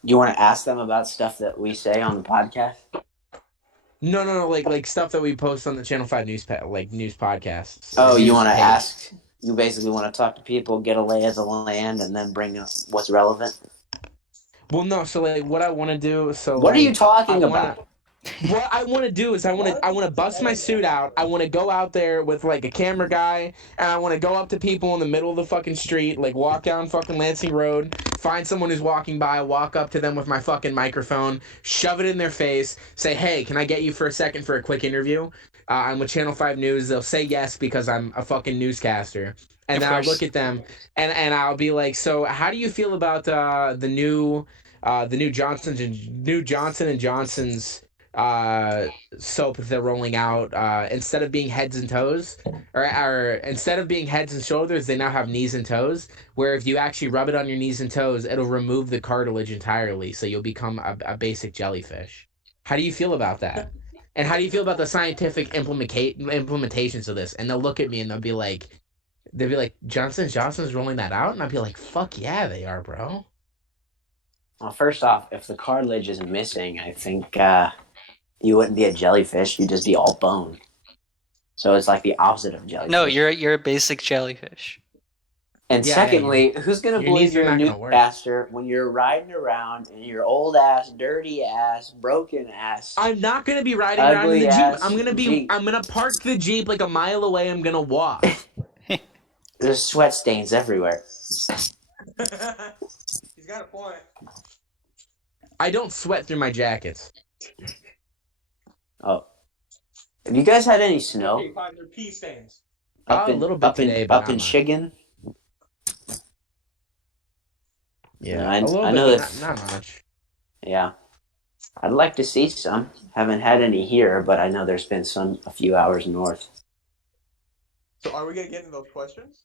You want to ask them about stuff that we say on the podcast? No, like stuff that we post on the Channel 5 news podcasts. Oh, you want to ask? You basically want to talk to people, get a lay of the land, and then bring up what's relevant? Well, no, so like what I want to do, What are you talking about? What I want to do is I want to bust my suit out. I want to go out there with like a camera guy, and I want to go up to people in the middle of the fucking street, like walk down fucking Lansing Road, find someone who's walking by, walk up to them with my fucking microphone, shove it in their face, say, "Hey, can I get you for a second for a quick interview? I'm with Channel 5 News." They'll say yes because I'm a fucking newscaster. And then I'll look at them and I'll be like, "So, how do you feel about the new Johnson and Johnson's soap that they're rolling out? Instead of being heads and toes, or instead of being heads and shoulders, they now have knees and toes, where if you actually rub it on your knees and toes, it'll remove the cartilage entirely, so you'll become a basic jellyfish." How do you feel about that? And how do you feel about the scientific implementations of this? And they'll look at me and they'll be like, Johnson's rolling that out? And I'd be like, fuck yeah, they are, bro. Well, first off, if the cartilage is missing, I think you wouldn't be a jellyfish. You'd just be all bone. So it's like the opposite of jellyfish. No, you're a basic jellyfish. And Yeah, secondly, who's going to your believe knees are you're a not gonna work. newscaster when you're riding around in your old ass, dirty ass, broken ass, I'm not gonna be riding around in ugly the Jeep. ass Jeep? I'm gonna park the Jeep like a mile away. I'm gonna walk. There's sweat stains everywhere. He's got a point. I don't sweat through my jackets. Oh, have you guys had any snow Okay, fine, they're pee stains. A little bit today, but up not in much. Chicken? Yeah, I a little know bit, that. but not much. Yeah, I'd like to see some. Haven't had any here, but I know there's been some a few hours north. So are we gonna get into those questions?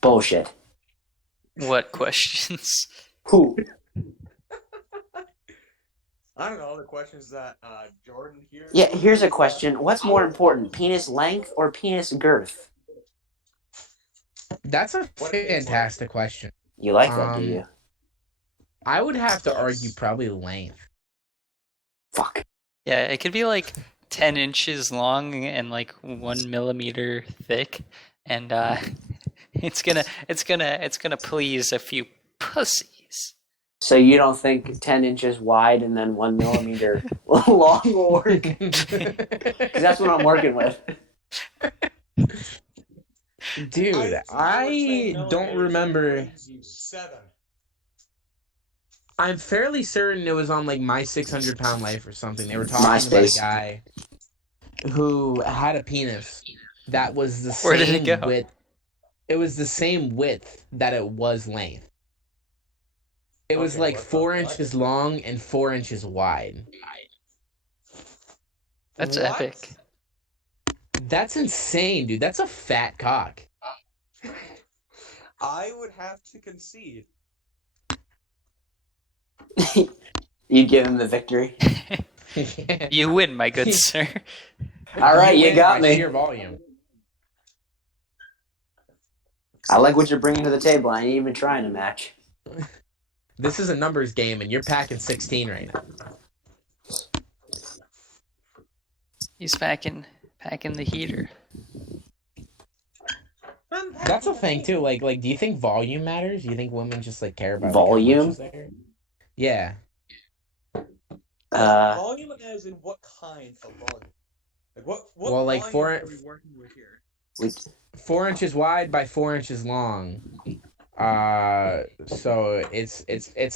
Bullshit. What questions? Who? I don't know, the questions that Jordan here. Yeah, here's a question. What's more important, penis length or penis girth? That's a fantastic question. You like that, do you? I would have to argue probably length. Fuck. Yeah, it could be like 10 inches long and like 1 millimeter thick, and it's gonna please a few pussies. So you don't think 10 inches wide and then 1 millimeter long will work? Because that's what I'm working with. Dude, I don't remember. 7. I'm fairly certain it was on like My 600 Pound Life or something. They were talking about a guy who had a penis that was the Where did it same go? width. It was the same width that it was length. It was like 4 inches long and 4 inches wide. That's epic. That's insane, dude. That's a fat cock. I would have to concede. You'd give him the victory. You win, my good sir. All right, you got me. Sheer volume. I like what you're bringing to the table. I ain't even trying to match. This is a numbers game, and you're packing 16 right now. He's packing the heater. That's a thing too. Like, do you think volume matters? Do you think women just like care about volume? Like, how much is there? Yeah. Volume as in what kind of volume? Like what well, like volume are we working with here? 4 inches wide by 4 inches long. So it's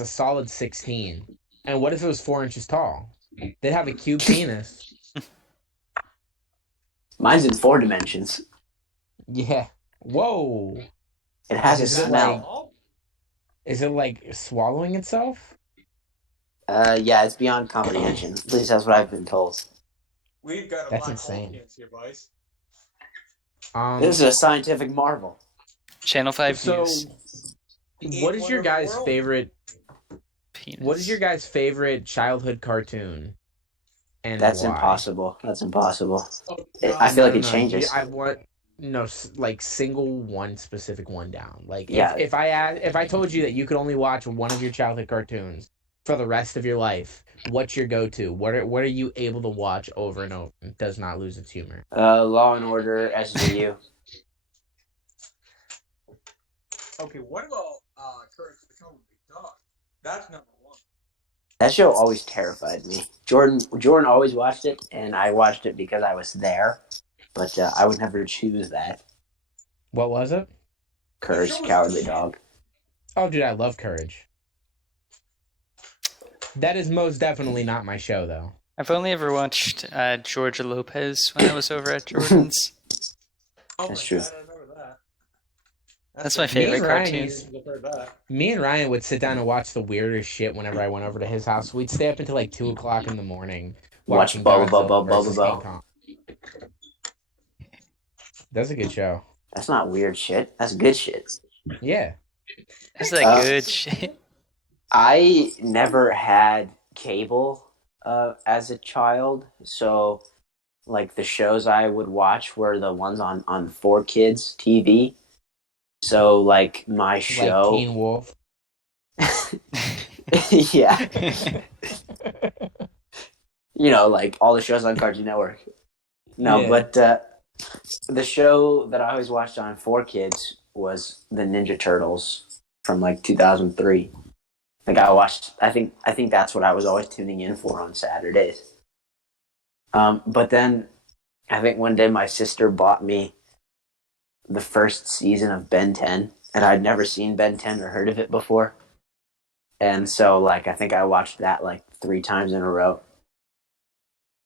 a solid 16. And what if it was 4 inches tall? They'd have a cube penis. Mine's in 4 dimensions. Yeah. Whoa. It has a smell. Is it like swallowing itself? Yeah, it's beyond comprehension. At least that's what I've been told. We've got a That's black insane. hole here, boys. This is a scientific marvel. Channel 5 News. What is your guys' favorite? Penis. What is your guys' favorite childhood cartoon? And that's why? impossible. That's impossible. Oh, I feel like it changes. I want like single one specific one down. Like Yeah. if I told you that you could only watch one of your childhood cartoons for the rest of your life, what's your go-to? What are you able to watch over and over? It does not lose its humor. Law and Order, SVU. Okay, what about Courage the Cowardly Dog? That's number 1. That show always terrified me. Jordan always watched it, and I watched it because I was there. But I would never choose that. What was it? Courage the Cowardly Dog. Oh, dude, I love Courage. That is most definitely not my show, though. I've only ever watched Georgia Lopez when I was over at Jordan's. That's true. I remember that. That's my favorite cartoon. Me and Ryan would sit down and watch the weirdest shit whenever I went over to his house. We'd stay up until like 2 o'clock in the morning watching Godzilla versus King Kong. That's a good show. That's not weird shit. That's good shit. Yeah. That's that good shit. I never had cable as a child, so like the shows I would watch were the ones on 4Kids TV. So like my show, like Teen Wolf. yeah, like all the shows on Cartoon Network. No, yeah. But the show that I always watched on 4Kids was the Ninja Turtles from like 2003. Like I watched. I think that's what I was always tuning in for on Saturdays. But then I think one day my sister bought me the first season of Ben 10, and I'd never seen Ben 10 or heard of it before. And so, like, I think I watched that like 3 times in a row.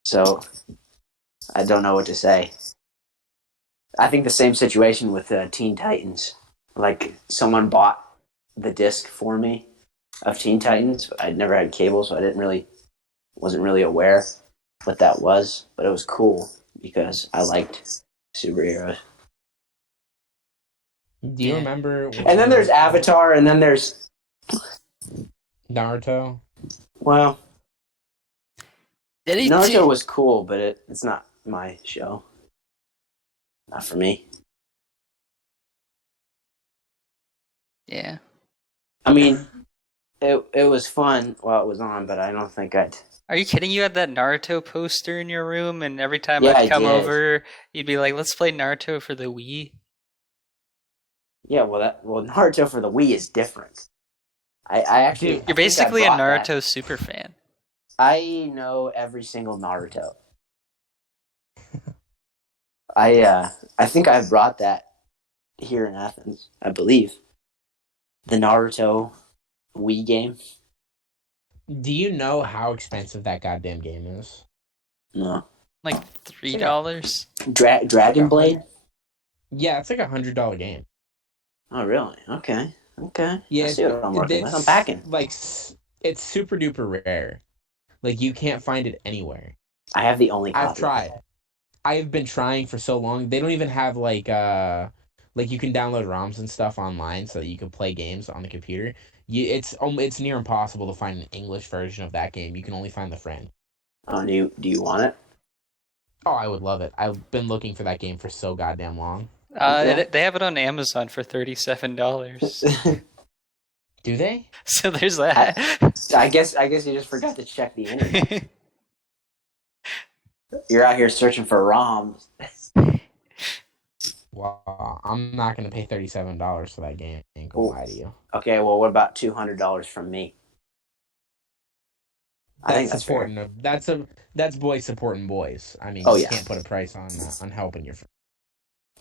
So I don't know what to say. I think the same situation with Teen Titans. Like, someone bought the disc for me of Teen Titans. I'd never had cable, so wasn't really aware what that was. But it was cool because I liked superheroes. Do you remember? And then there's Avatar, and then there's Naruto. Well, Naruto was cool, but it's not my show. Not for me. Yeah. I mean, it was fun while it was on, but I don't think I'd... Are you kidding? You had that Naruto poster in your room, and every time Yeah, I'd come I did. over, you'd be like, let's play Naruto for the Wii. Yeah, well, Naruto for the Wii is different. I actually... You're basically a Naruto super fan. I know every single Naruto. I think I brought that here in Athens, I believe. The Naruto Wii game. Do you know how expensive that goddamn game is? No. Like $3? Dragon Blade? Yeah, it's like $100 game. Oh, really? Okay. Yeah, I see what I'm working with. I'm packing. Like, it's super duper rare. Like, you can't find it anywhere. I have the only copy. I've tried. I've been trying for so long. They don't even have like you can download ROMs and stuff online so that you can play games on the computer. It's near impossible to find an English version of that game. You can only find the French. Oh, do you want it? Oh, I would love it. I've been looking for that game for so goddamn long. They have it on Amazon for $37. Do they? So there's that. I guess you just forgot to check the internet. You're out here searching for ROMs. Wow, I'm not gonna pay $37 for that game. I ain't gonna lie to you. Okay, well, what about $200 from me? I think that's fair. That's boys supporting boys. I mean, you can't put a price on helping your friend.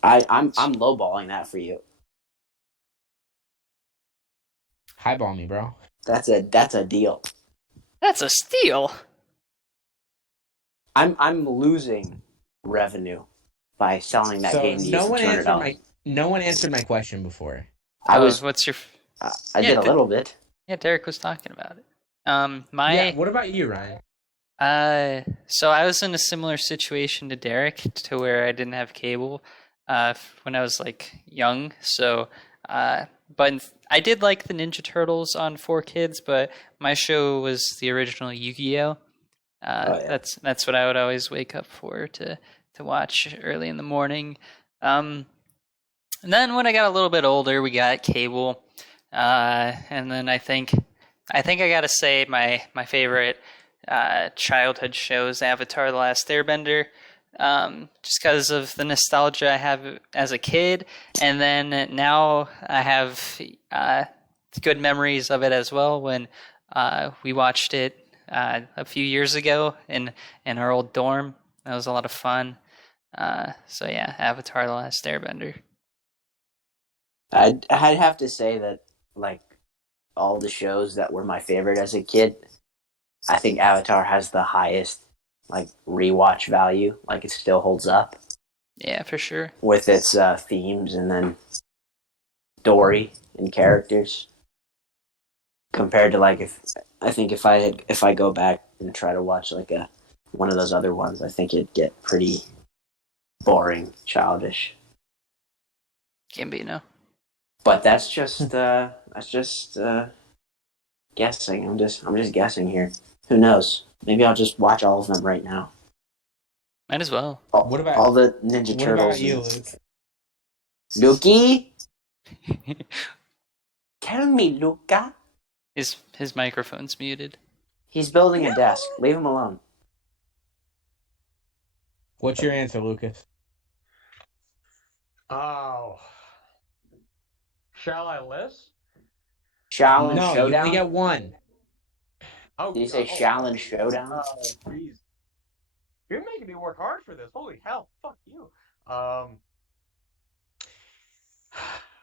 I'm lowballing that for you. Highball me, bro. That's a deal. That's a steal. I'm losing revenue by selling that game to you for $200. No one answered my question before. What's your? I did a little bit. Yeah, Derek was talking about it. What about you, Ryan? So I was in a similar situation to Derek, to where I didn't have cable, when I was like young. So, but I did like the Ninja Turtles on 4Kids, but my show was the original Yu-Gi-Oh. That's what I would always wake up for to watch early in the morning. And then when I got a little bit older, we got cable, and then I think I gotta say my favorite childhood show is Avatar: The Last Airbender, just because of the nostalgia I have as a kid, and then now I have good memories of it as well when we watched it a few years ago in our old dorm. That was a lot of fun. So yeah, Avatar: The Last Airbender. I'd have to say that, like, all the shows that were my favorite as a kid, I think Avatar has the highest, like, rewatch value. Like, it still holds up. Yeah, for sure. With its themes and then story and characters. Compared to, like, if I go back and try to watch like one of those other ones, I think it'd get pretty boring, childish. Can be, no. But that's just guessing. I'm just guessing here. Who knows? Maybe I'll just watch all of them right now. Might as well. What about all the Ninja Turtles? What about you, Luke? Luki? Tell me, Luca. His microphone's muted. He's building a desk. Leave him alone. What's your answer, Lucas? Oh. Shall I list? Shaolin No, you only Showdown? get one. Oh, Did you say Shaolin Showdown? Jeez. You're making me work hard for this. Holy hell! Fuck you.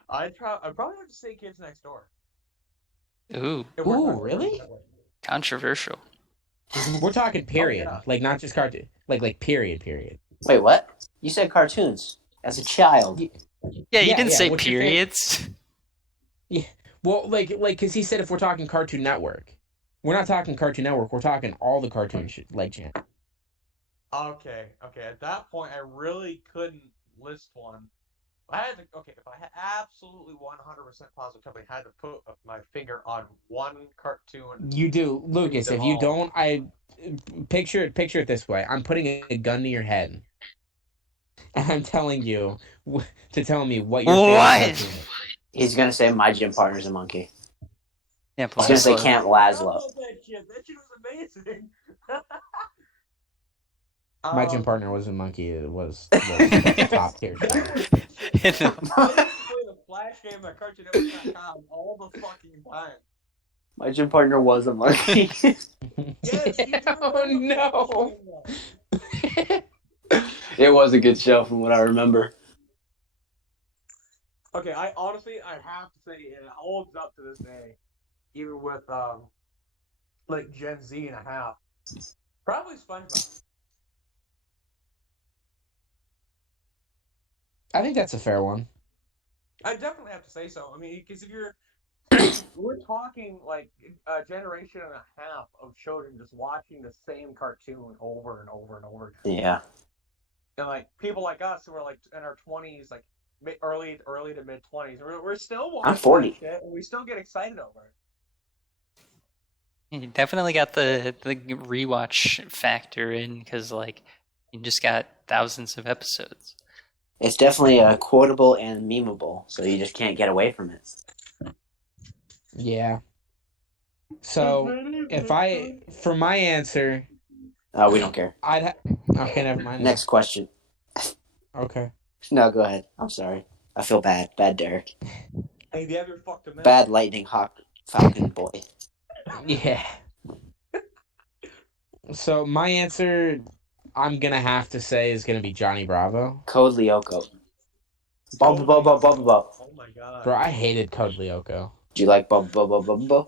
I'd probably have to say Kids Next Door. Ooh, If we're Ooh, talking really? that way. controversial. We're talking period, yeah. like not just cartoon, like period. Wait, what? You said cartoons as a child. Yeah, you didn't say What's your favorite? periods. Yeah, well, because he said if we're talking Cartoon Network, we're not talking Cartoon Network. We're talking all the cartoon channel. Okay. At that point, I really couldn't list one. I had to. Okay, if I had absolutely 100% positively had to put my finger on one cartoon. You do, Lucas. If you all. don't, I picture it this way. I'm putting a gun to your head, and I'm telling you to tell me what your favorite What? cartoon is. He's gonna say my gym partner's a monkey. Yeah, He's gonna say Laszlo. Camp I Laszlo. love that shit. That shit was amazing. My gym partner was a monkey. It was top tier shit. I used to play the Flash game at CartoonNetwork.com all the fucking time. My gym partner was a monkey. Yes, you do Oh remember no! Flash game, It was a good show from what I remember. Okay, I honestly, I have to say, it holds up to this day, even with like Gen Z and a half. Probably SpongeBob. I think that's a fair one. I definitely have to say so. I mean, because if we're talking like a generation and a half of children just watching the same cartoon over and over and over. Yeah. And like people like us who are like in our 20s, like early to mid 20s, we're still watching. I'm 40. That shit, and we still get excited over it. You definitely got the rewatch factor in because like you just got thousands of episodes. It's definitely quotable and memeable, so you just can't get away from it. Yeah. So for my answer, Oh, we don't care. Okay, never mind. Next question. Okay. No, go ahead. I'm sorry. I feel bad. Bad Derek. Hey, have you ever fucked a man? Bad Lightning Hawk Falcon boy. Yeah. So my answer, I'm gonna have to say, is gonna be Johnny Bravo. Code Lyoko. Bubba Bubba Bubba Bubba. Oh my god. Bro, I hated Code Lyoko. Do you like Bubba Bubba Bubba Bubba?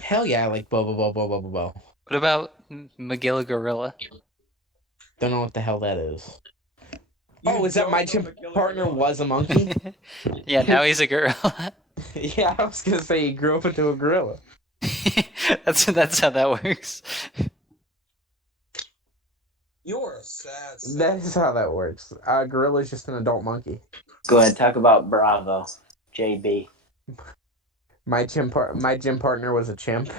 Hell yeah, I like Bobo Bobo Bobo Bobo. What about Magilla Gorilla? Don't know what the hell that is. You Is that don't my know gym the killer partner gorilla. was a monkey? Yeah, now he's a gorilla. Yeah, I was gonna say he grew up into a gorilla. That's how that works. You're a sad. That is how that works. Gorilla's just an adult monkey. Go ahead. Talk about Bravo. JB. My gym partner was a chimp.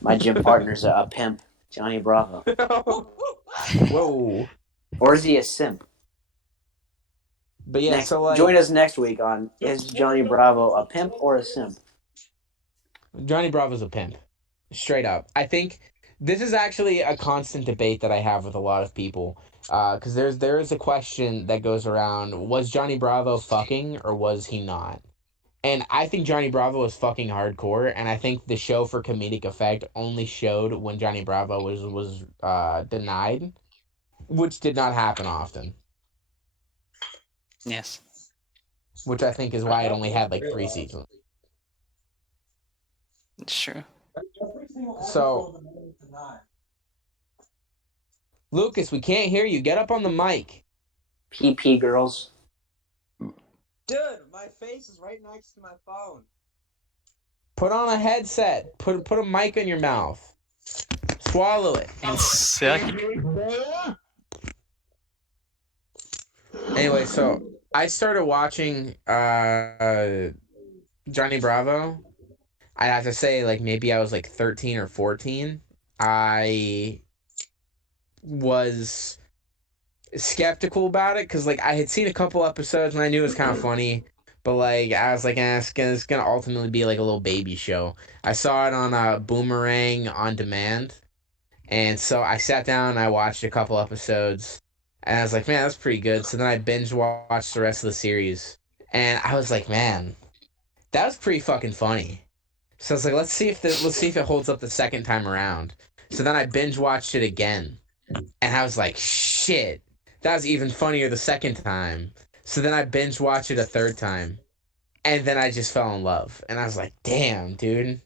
My gym partner's a pimp. Johnny Bravo. Whoa. Or is he a simp? But yeah, so like join us next week on is Johnny Bravo a pimp or a simp? Johnny Bravo's a pimp. Straight up. I think this is actually a constant debate that I have with a lot of people. Because there is a question that goes around, was Johnny Bravo fucking or was he not? And I think Johnny Bravo was fucking hardcore, and I think the show for comedic effect only showed when Johnny Bravo was denied, which did not happen often. Yes. Which I think is why it only had like 3 seasons. It's true. So, Lucas, we can't hear you. Get up on the mic. PP girls. Dude, my face is right next to my phone. Put on a headset. Put a mic in your mouth. Swallow it. And suck. Anyway, so I started watching Johnny Bravo. I have to say, like, maybe I was like 13 or 14. I was skeptical about it because, like, I had seen a couple episodes and I knew it was kind of funny. But, like, I was like, it's gonna ultimately be like a little baby show. I saw it on Boomerang on demand. And so I sat down and I watched a couple episodes. And I was like, man, that's pretty good. So then I binge watched the rest of the series. And I was like, man, that was pretty fucking funny. So I was like, let's see if it holds up the second time around. So then I binge watched it again, and I was like, shit, that was even funnier the second time. So then I binge watched it a third time, and then I just fell in love, and I was like, damn, dude.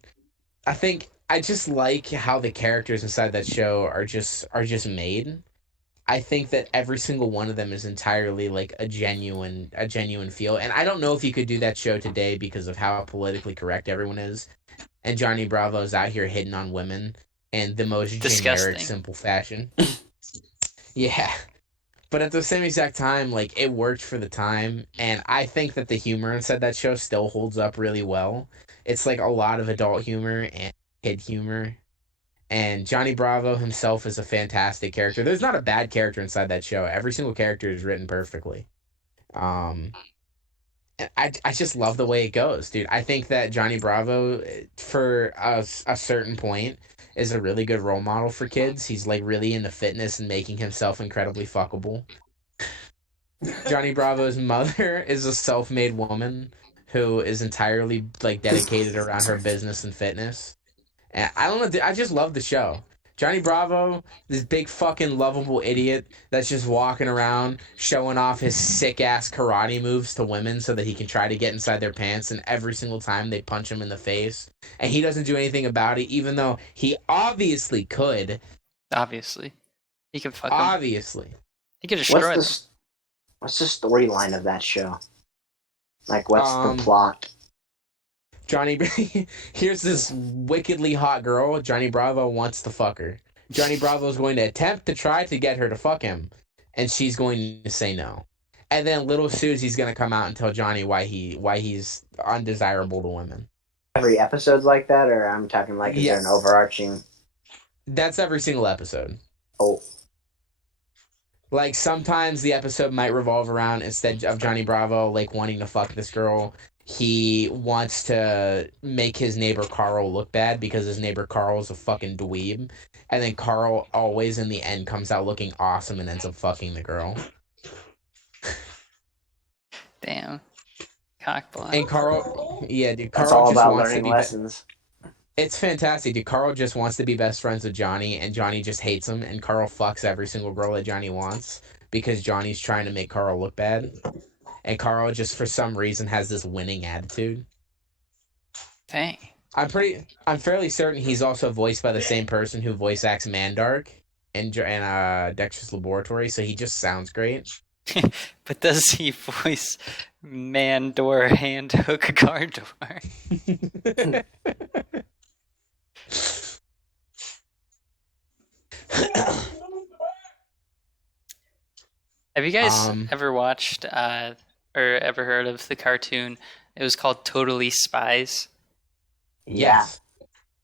I think I just like how the characters inside that show are just made. I think that every single one of them is entirely like a genuine feel. And I don't know if you could do that show today because of how politically correct everyone is. And Johnny Bravo's out here hitting on women in the most generic, Disgusting. simple fashion. Yeah. But at the same exact time, like, it worked for the time, and I think that the humor inside that show still holds up really well. It's like a lot of adult humor and kid humor, and Johnny Bravo himself is a fantastic character. There's not a bad character inside that show. Every single character is written perfectly. Um, and I just love the way it goes, dude. I think that Johnny Bravo, for a certain point, is a really good role model for kids. He's like really into fitness and making himself incredibly fuckable. Johnny Bravo's mother is a self-made woman who is entirely like dedicated around her business and fitness. And I don't know, I just love the show. Johnny Bravo, this big fucking lovable idiot that's just walking around showing off his sick ass karate moves to women so that he can try to get inside their pants, and every single time they punch him in the face. And he doesn't do anything about it, even though he obviously could. Obviously, he could fuck him. Obviously. He could destroy them. What's the storyline of that show? Like, what's the plot? Johnny, here's this wickedly hot girl. Johnny Bravo wants to fuck her. Johnny Bravo is going to attempt to try to get her to fuck him, and she's going to say no. And then little Susie's going to come out and tell Johnny why he's undesirable to women. Every episode's like that, or I'm talking like, is there an overarching? That's every single episode. Oh. Like, sometimes the episode might revolve around, instead of Johnny Bravo, like, wanting to fuck this girl, he wants to make his neighbor Carl look bad because his neighbor Carl's a fucking dweeb. And then Carl always, in the end, comes out looking awesome and ends up fucking the girl. Damn. Cockblock. And Carl... Yeah, dude, Carl That's all just about wants learning to be... lessons. It's fantastic, dude. Carl just wants to be best friends with Johnny, and Johnny just hates him, and Carl fucks every single girl that Johnny wants because Johnny's trying to make Carl look bad. And Carl just, for some reason, has this winning attitude. Dang. I'm fairly certain he's also voiced by the same person who voice acts Mandark in Dexter's Laboratory, so he just sounds great. But does he voice man door hand hook car door? Have you guys ever watched or ever heard of the cartoon? It was called Totally Spies. Yes.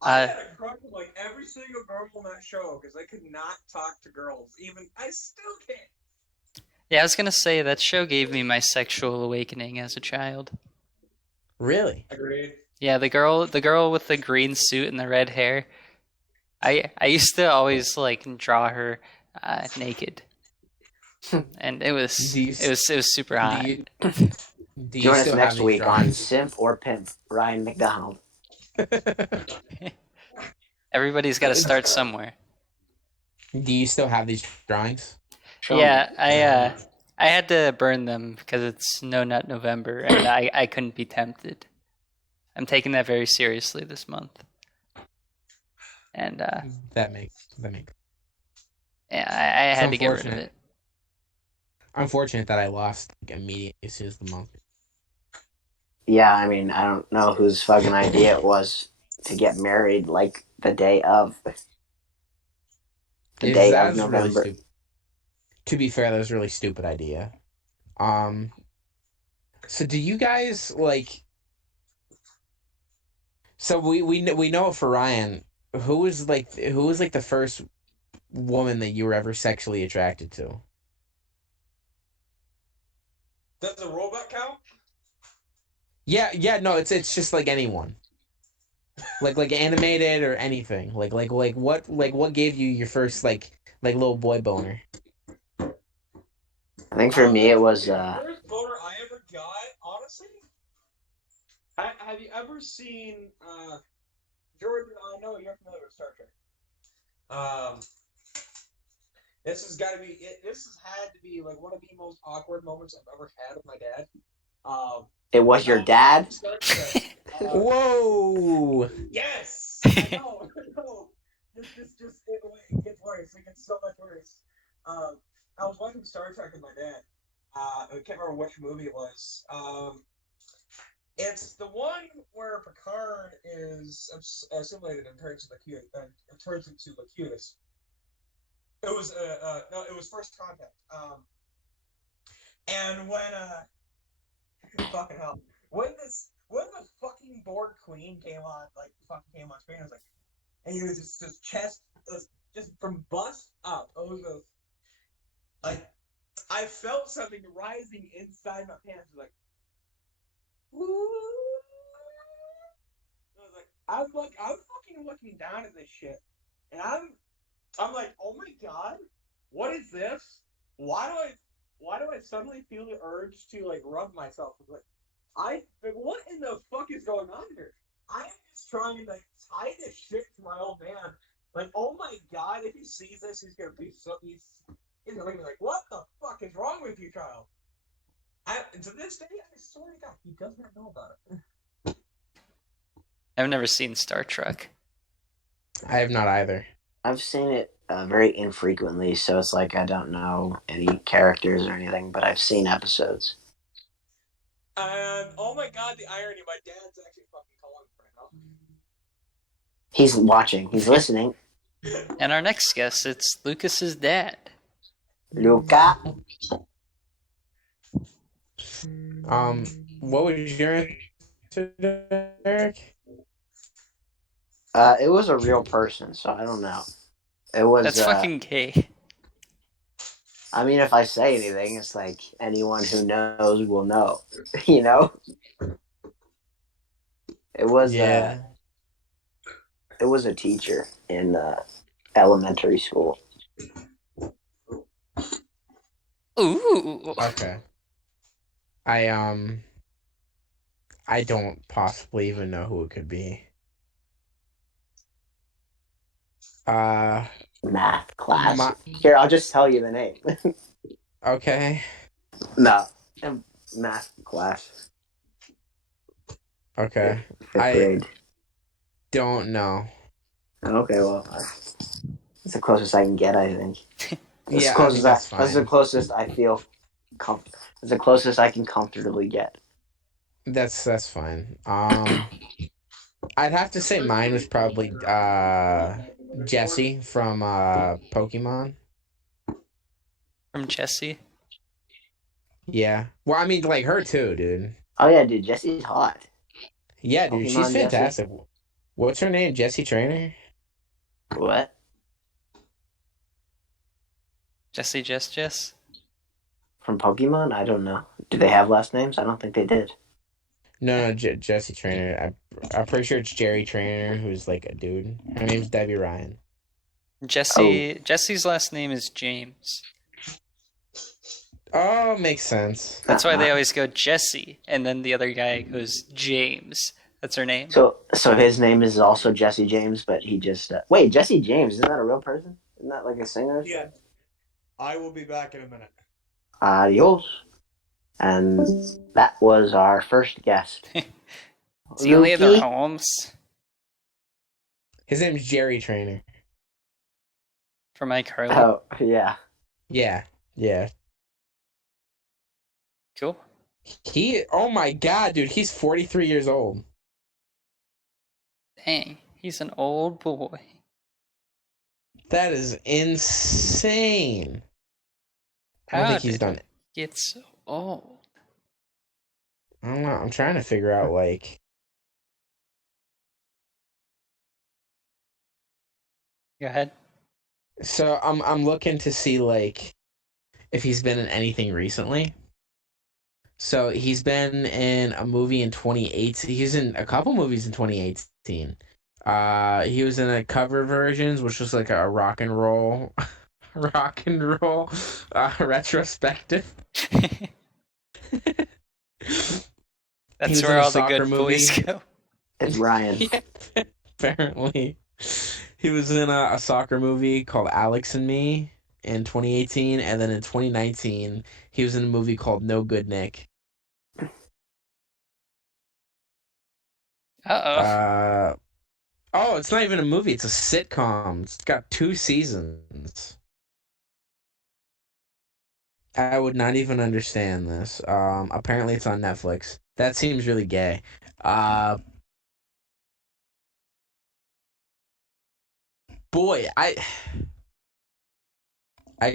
I had a crush on like every single girl on that show because I could not talk to girls. Even I still can't. Yeah, I was gonna say that show gave me my sexual awakening as a child. Really? Agreed. Yeah, the girl with the green suit and the red hair. I used to always like draw her naked, and it was super hot. Join us next week on Simp or Pimp, Ryan McDonald. Everybody's got to start somewhere. Do you still have these drawings? Yeah, I had to burn them because it's No Nut November, and I couldn't be tempted. I'm taking that very seriously this month. And that makes yeah, I had to get rid of it. Unfortunate that I lost immediately as soon as the month. Yeah, I mean, I don't know whose fucking idea it was to get married like the day of. The day of November. Really to be fair, that was a really stupid idea. So do you guys like? So we know for Ryan, who was like the first woman that you were ever sexually attracted to? Does the robot count? Yeah, no, it's just like anyone. like animated or anything. Like what gave you your first like little boy boner? I think for me it was The first boner I ever got, honestly, Have you ever seen Jordan? I know you're familiar with Star Trek. This has got to be. This has had to be like one of the most awkward moments I've ever had with my dad. It was your dad? Star Trek. Whoa! Yes, I know. Just it gets worse. It gets so much worse. I was watching Star Trek with my dad. I can't remember which movie it was. It's the one where Picard is assimilated and turns into Locutus. It was no, it was First Contact. And when fucking hell, when the fucking Borg Queen came on, like fucking came on screen, I was like, and he was just chest, just from bust up. It was like I felt something rising inside my pants. Like, woo! I was like, I'm fucking looking down at this shit, and I'm like, oh my god, what is this? Why do I suddenly feel the urge to like rub myself? Like, what in the fuck is going on here? I am just trying to like, tie this shit to my old man. Like, oh my god, if he sees this, he's gonna be so he's gonna be like, what the fuck is wrong with you, child? And to this day, I swear to God, he does not know about it. I've never seen Star Trek. I have not either. I've seen it very infrequently, so it's like I don't know any characters or anything, but I've seen episodes. And oh my god, the irony! My dad's actually fucking calling right now. He's watching. He's listening. And our next guest, it's Lucas's dad. Luca. What was your answer, Eric? It was a real person, so I don't know. It was. That's fucking gay. I mean, if I say anything, it's like anyone who knows will know. You know. It was. Yeah. It was a teacher in elementary school. Ooh. Okay. I don't possibly even know who it could be. Math class. Here, I'll just tell you the name. Okay. No, math class. Okay. Fifth grade. Don't know. Okay, well, that's the closest I can get, I think. Yeah, that's fine. That's the closest I feel. That's the closest I can comfortably get. That's fine. I'd have to say mine was probably Jessie from Pokemon. From Jessie. Yeah. Well, I mean, like her too, dude. Oh yeah, dude, Jessie's hot. Yeah, dude, Pokemon she's fantastic. Jessie. What's her name? Jessie Trainer? What? Jessie Jess? From Pokemon? I don't know. Do they have last names? I don't think they did. No, Jessie Trainer. I'm pretty sure it's Jerry Trainer, who's like a dude. Her name's Debbie Ryan. Jessie's last name is James. Oh, makes sense. That's why they always go Jessie, and then the other guy goes James. That's her name. So his name is also Jesse James, but he just wait, Jesse James, isn't that a real person? Isn't that like a singer? Yeah. I will be back in a minute. Adios. And that was our first guest. See you later, Holmes. His name's Jerry Trainer. From iCarly. Oh, yeah. Yeah. Cool. Oh my god, dude, he's 43 years old. Dang, he's an old boy. That is insane. I don't think he's done it. It's so old. I don't know. I'm trying to figure out like. Go ahead. So I'm looking to see like if he's been in anything recently. So he's been in a movie in 2018. He's in a couple movies in 2018. He was in a cover versions, which was like a rock and roll retrospective. He That's was where in a all the soccer good boys movie. go. It's Ryan. Yeah, apparently. He was in a soccer movie called Alex and Me in 2018, and then in 2019, he was in a movie called No Good Nick. Uh-oh. Oh, it's not even a movie, it's a sitcom. It's got 2 seasons. I would not even understand this. Apparently it's on Netflix. That seems really gay. Boy, I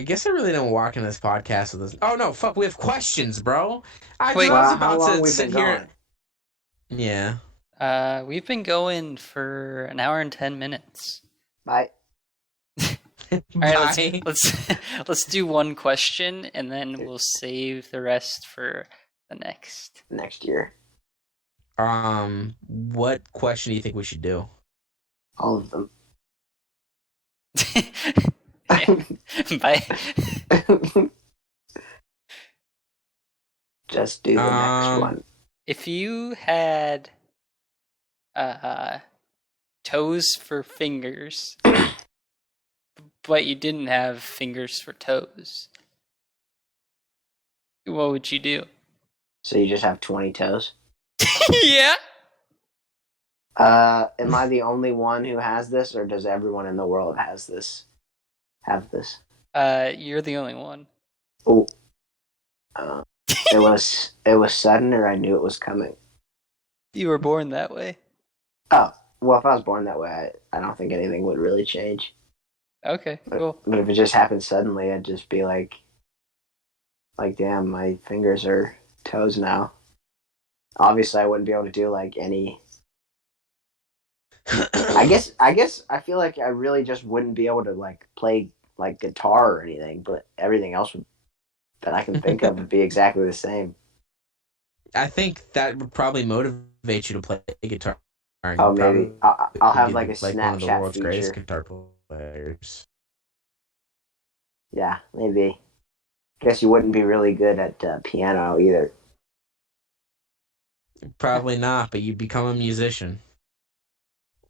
guess I really don't walk in this podcast with this. Oh no, fuck, we have questions, bro. I Wait. was Wow, how about long to we've sit been here. going? Yeah. We've been going for an hour and 10 minutes. Bye. All right, Bye. let's do one question, and then we'll save the rest for the next. Next year. What question do you think we should do? All of them. Bye. Just do the next one. If you had toes for fingers, but you didn't have fingers for toes, what would you do? So you just have 20 toes? Yeah. Am I the only one who has this, or does everyone in the world have this? You're the only one. Oh. It was sudden, or I knew it was coming. You were born that way. Oh, well, if I was born that way, I don't think anything would really change. Okay, cool. But if it just happened suddenly, I'd just be like, damn, my fingers are toes now. Obviously, I wouldn't be able to do like any. I guess I feel like I really just wouldn't be able to like play like guitar or anything, but everything else that I can think of would be exactly the same. I think that would probably motivate you to play guitar. Oh, maybe I'll have like a like one of the Snapchat world's feature. greatest guitar players. Yeah, maybe. Guess you wouldn't be really good at piano either. Probably not, but you'd become a musician.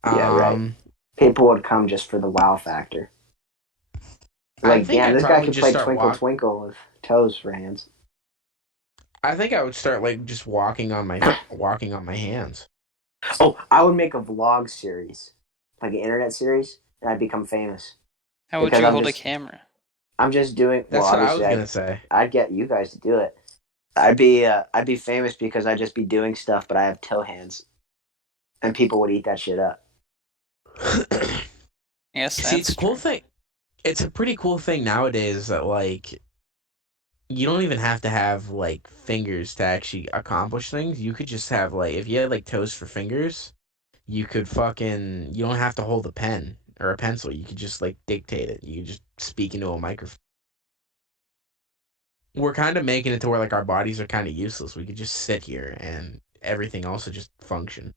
Yeah, right. People would come just for the wow factor. Like, damn, this guy can play Twinkle Twinkle with toes for hands. I think I would start like just walking on my hands. Oh, I would make a vlog series, like an internet series, and I'd become famous. How would you hold a camera? I'm just doing. That's well, what I was gonna say. I'd get you guys to do it. I'd be famous because I'd just be doing stuff, but I have toe hands, and people would eat that shit up. Yes, see, it's a cool thing. It's a pretty cool thing nowadays that like you don't even have to have like fingers to actually accomplish things. You could just have like if you had like toes for fingers, you could you don't have to hold a pen or a pencil. You could just like dictate it. You could just speak into a microphone. We're kind of making it to where like our bodies are kind of useless. We could just sit here and everything else would just function.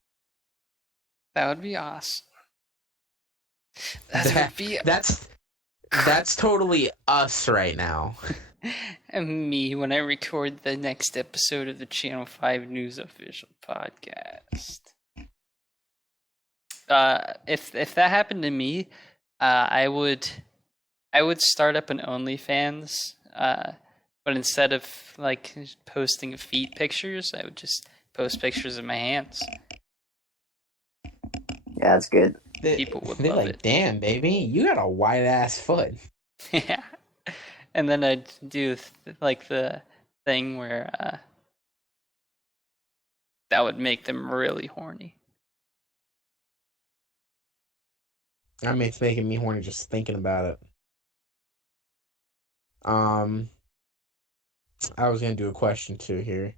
That would be awesome. That's totally us right now. And me when I record the next episode of the Channel 5 News Official Podcast. If that happened to me, I would start up an OnlyFans. But instead of like posting feet pictures, I would just post pictures of my hands. Yeah, that's good. People would love like, it. Damn, baby, you got a wide ass foot. Yeah, and then I'd do like the thing where that would make them really horny. I mean, it's making me horny just thinking about it. I was gonna do a question too here.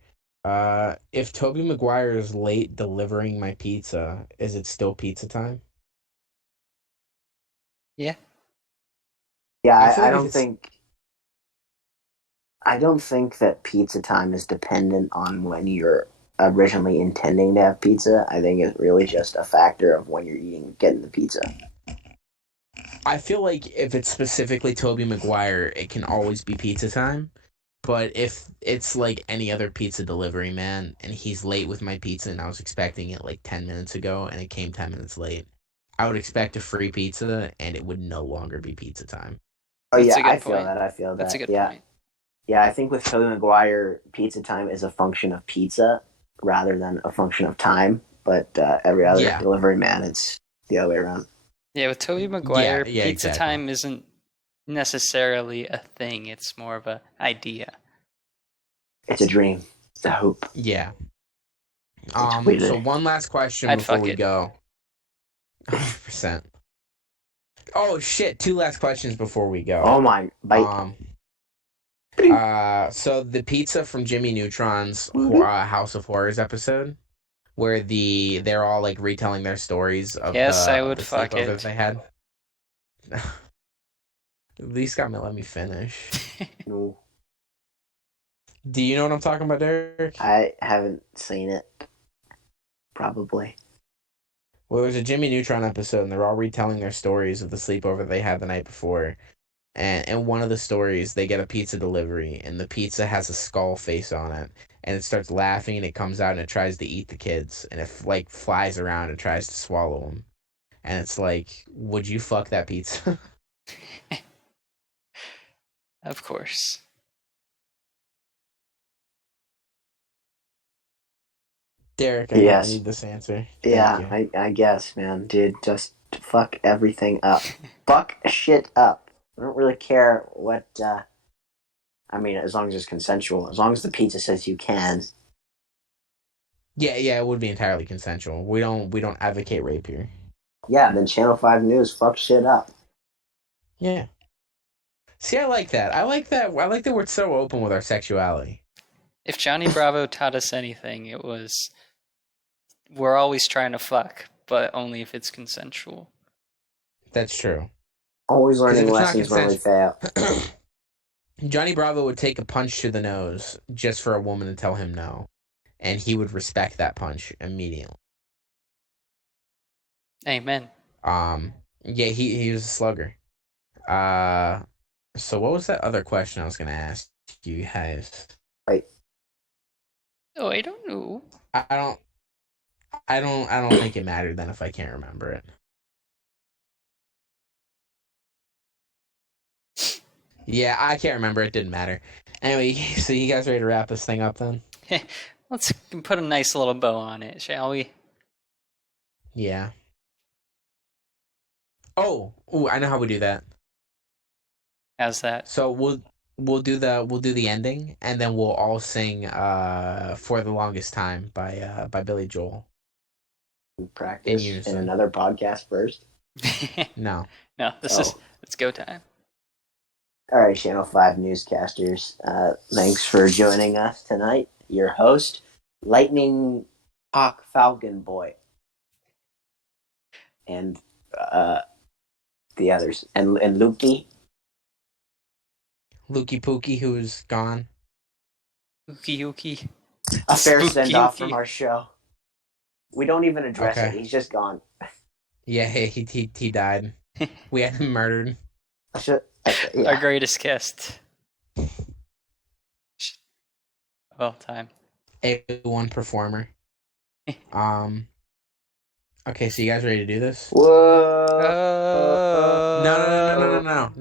If Tobey Maguire is late delivering my pizza, is it still pizza time? Yeah. Yeah, I don't think that pizza time is dependent on when you're originally intending to have pizza. I think it's really just a factor of when you're getting the pizza. I feel like if it's specifically Tobey Maguire, it can always be pizza time. But if it's like any other pizza delivery man and he's late with my pizza and I was expecting it like 10 minutes ago and it came 10 minutes late, I would expect a free pizza and it would no longer be pizza time. Oh That's yeah, a good I feel point. that. I feel that. That's a good yeah. point. Yeah, I think with Tobey Maguire, pizza time is a function of pizza rather than a function of time. But every other Yeah. delivery man, it's the other way around. Yeah, with Tobey Maguire, Yeah, pizza exactly. time isn't necessarily a thing. It's more of an idea. It's a dream. It's a hope. Yeah. It's weird. So one last question I'd before fuck we it. go. 100%. Oh shit! 2 last questions before we go. Oh my! Bite. So the pizza from Jimmy Neutron's House of Horrors episode, where they're all like retelling their stories of Yes, I would the fuck sleepover it. that they had. At least let me finish. No, Do you know what I'm talking about, Derek? I haven't seen it. Probably. Well, there's a Jimmy Neutron episode, and they're all retelling their stories of the sleepover they had the night before. And in one of the stories, they get a pizza delivery, and the pizza has a skull face on it, and it starts laughing, and it comes out, and it tries to eat the kids, and it like flies around and tries to swallow them. And it's like, would you fuck that pizza? Of course. Derek, I Yes. need this answer. Yeah, Thank you. I guess, man, dude, just fuck everything up. Fuck shit up. I don't really care what. I mean, as long as it's consensual, as long as the pizza says you can. Yeah, it would be entirely consensual. We don't advocate rape here. Yeah, then Channel 5 News, fuck shit up. Yeah. See, I like that. I like that we're so open with our sexuality. If Johnny Bravo taught us anything, it was we're always trying to fuck, but only if it's consensual. That's true. Always 'Cause if learning it's not lessons when we fail. Johnny Bravo would take a punch to the nose just for a woman to tell him no, and he would respect that punch immediately. Amen. Yeah, he was a slugger. So what was that other question I was gonna ask you guys? Right. Oh, I don't know. I don't think it mattered then if I can't remember it. Yeah, I can't remember. It didn't matter. Anyway, so you guys ready to wrap this thing up then? Let's put a nice little bow on it, shall we? Yeah. Oh, I know how we do that. How's that? So we'll do the ending, and then we'll all sing "For the Longest Time" by Billy Joel. Practice in another podcast first. No. No, it's go time. All right, Channel 5 newscasters. Thanks for joining us tonight. Your host, Lightning Hawk Falcon Boy. And the others. And Lukey. Lukey Pookie, who's gone. Ookie. A fair Spooky send-off ookie. from our show. We don't even address it. Okay. He's just gone. Yeah, he died. We had him murdered. Our greatest guest. Of all time. A1 performer. Okay, so you guys ready to do this? Whoa. No.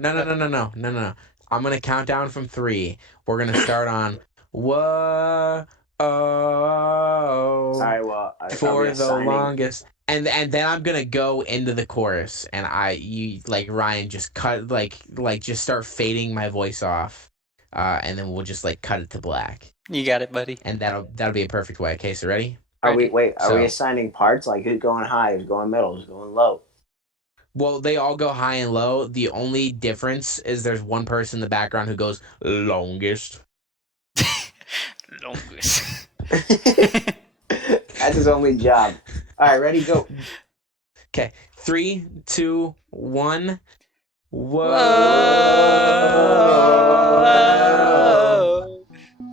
I'm gonna count down from 3. We're gonna start on whoa. All right, well, For the longest, and then I'm gonna go into the chorus, and you like Ryan just cut like just start fading my voice off, and then we'll just like cut it to black. You got it, buddy. And that'll be a perfect way. Okay, so ready? Are we assigning parts? Like who's going high, who's going middle, who's going low? Well, they all go high and low. The only difference is there's one person in the background who goes longest. Longest. That's his only job. All right, ready, go. Okay, 3, 2, 1. Whoa.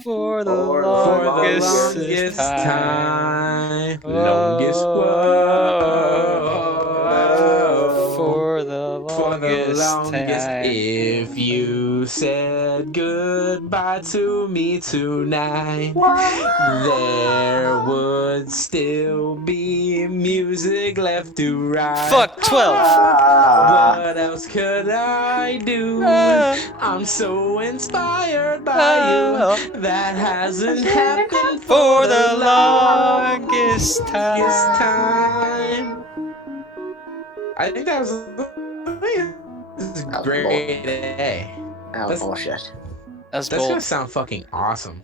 For the longest time. Longest whoa. For the longest time. If you you said goodbye to me tonight, there would still be music left to write. Fuck 12. What else could I do? I'm so inspired by you. That hasn't happened For the longest time. I think that was That was grade A. That was bullshit. That's That's gonna bold. sound fucking awesome.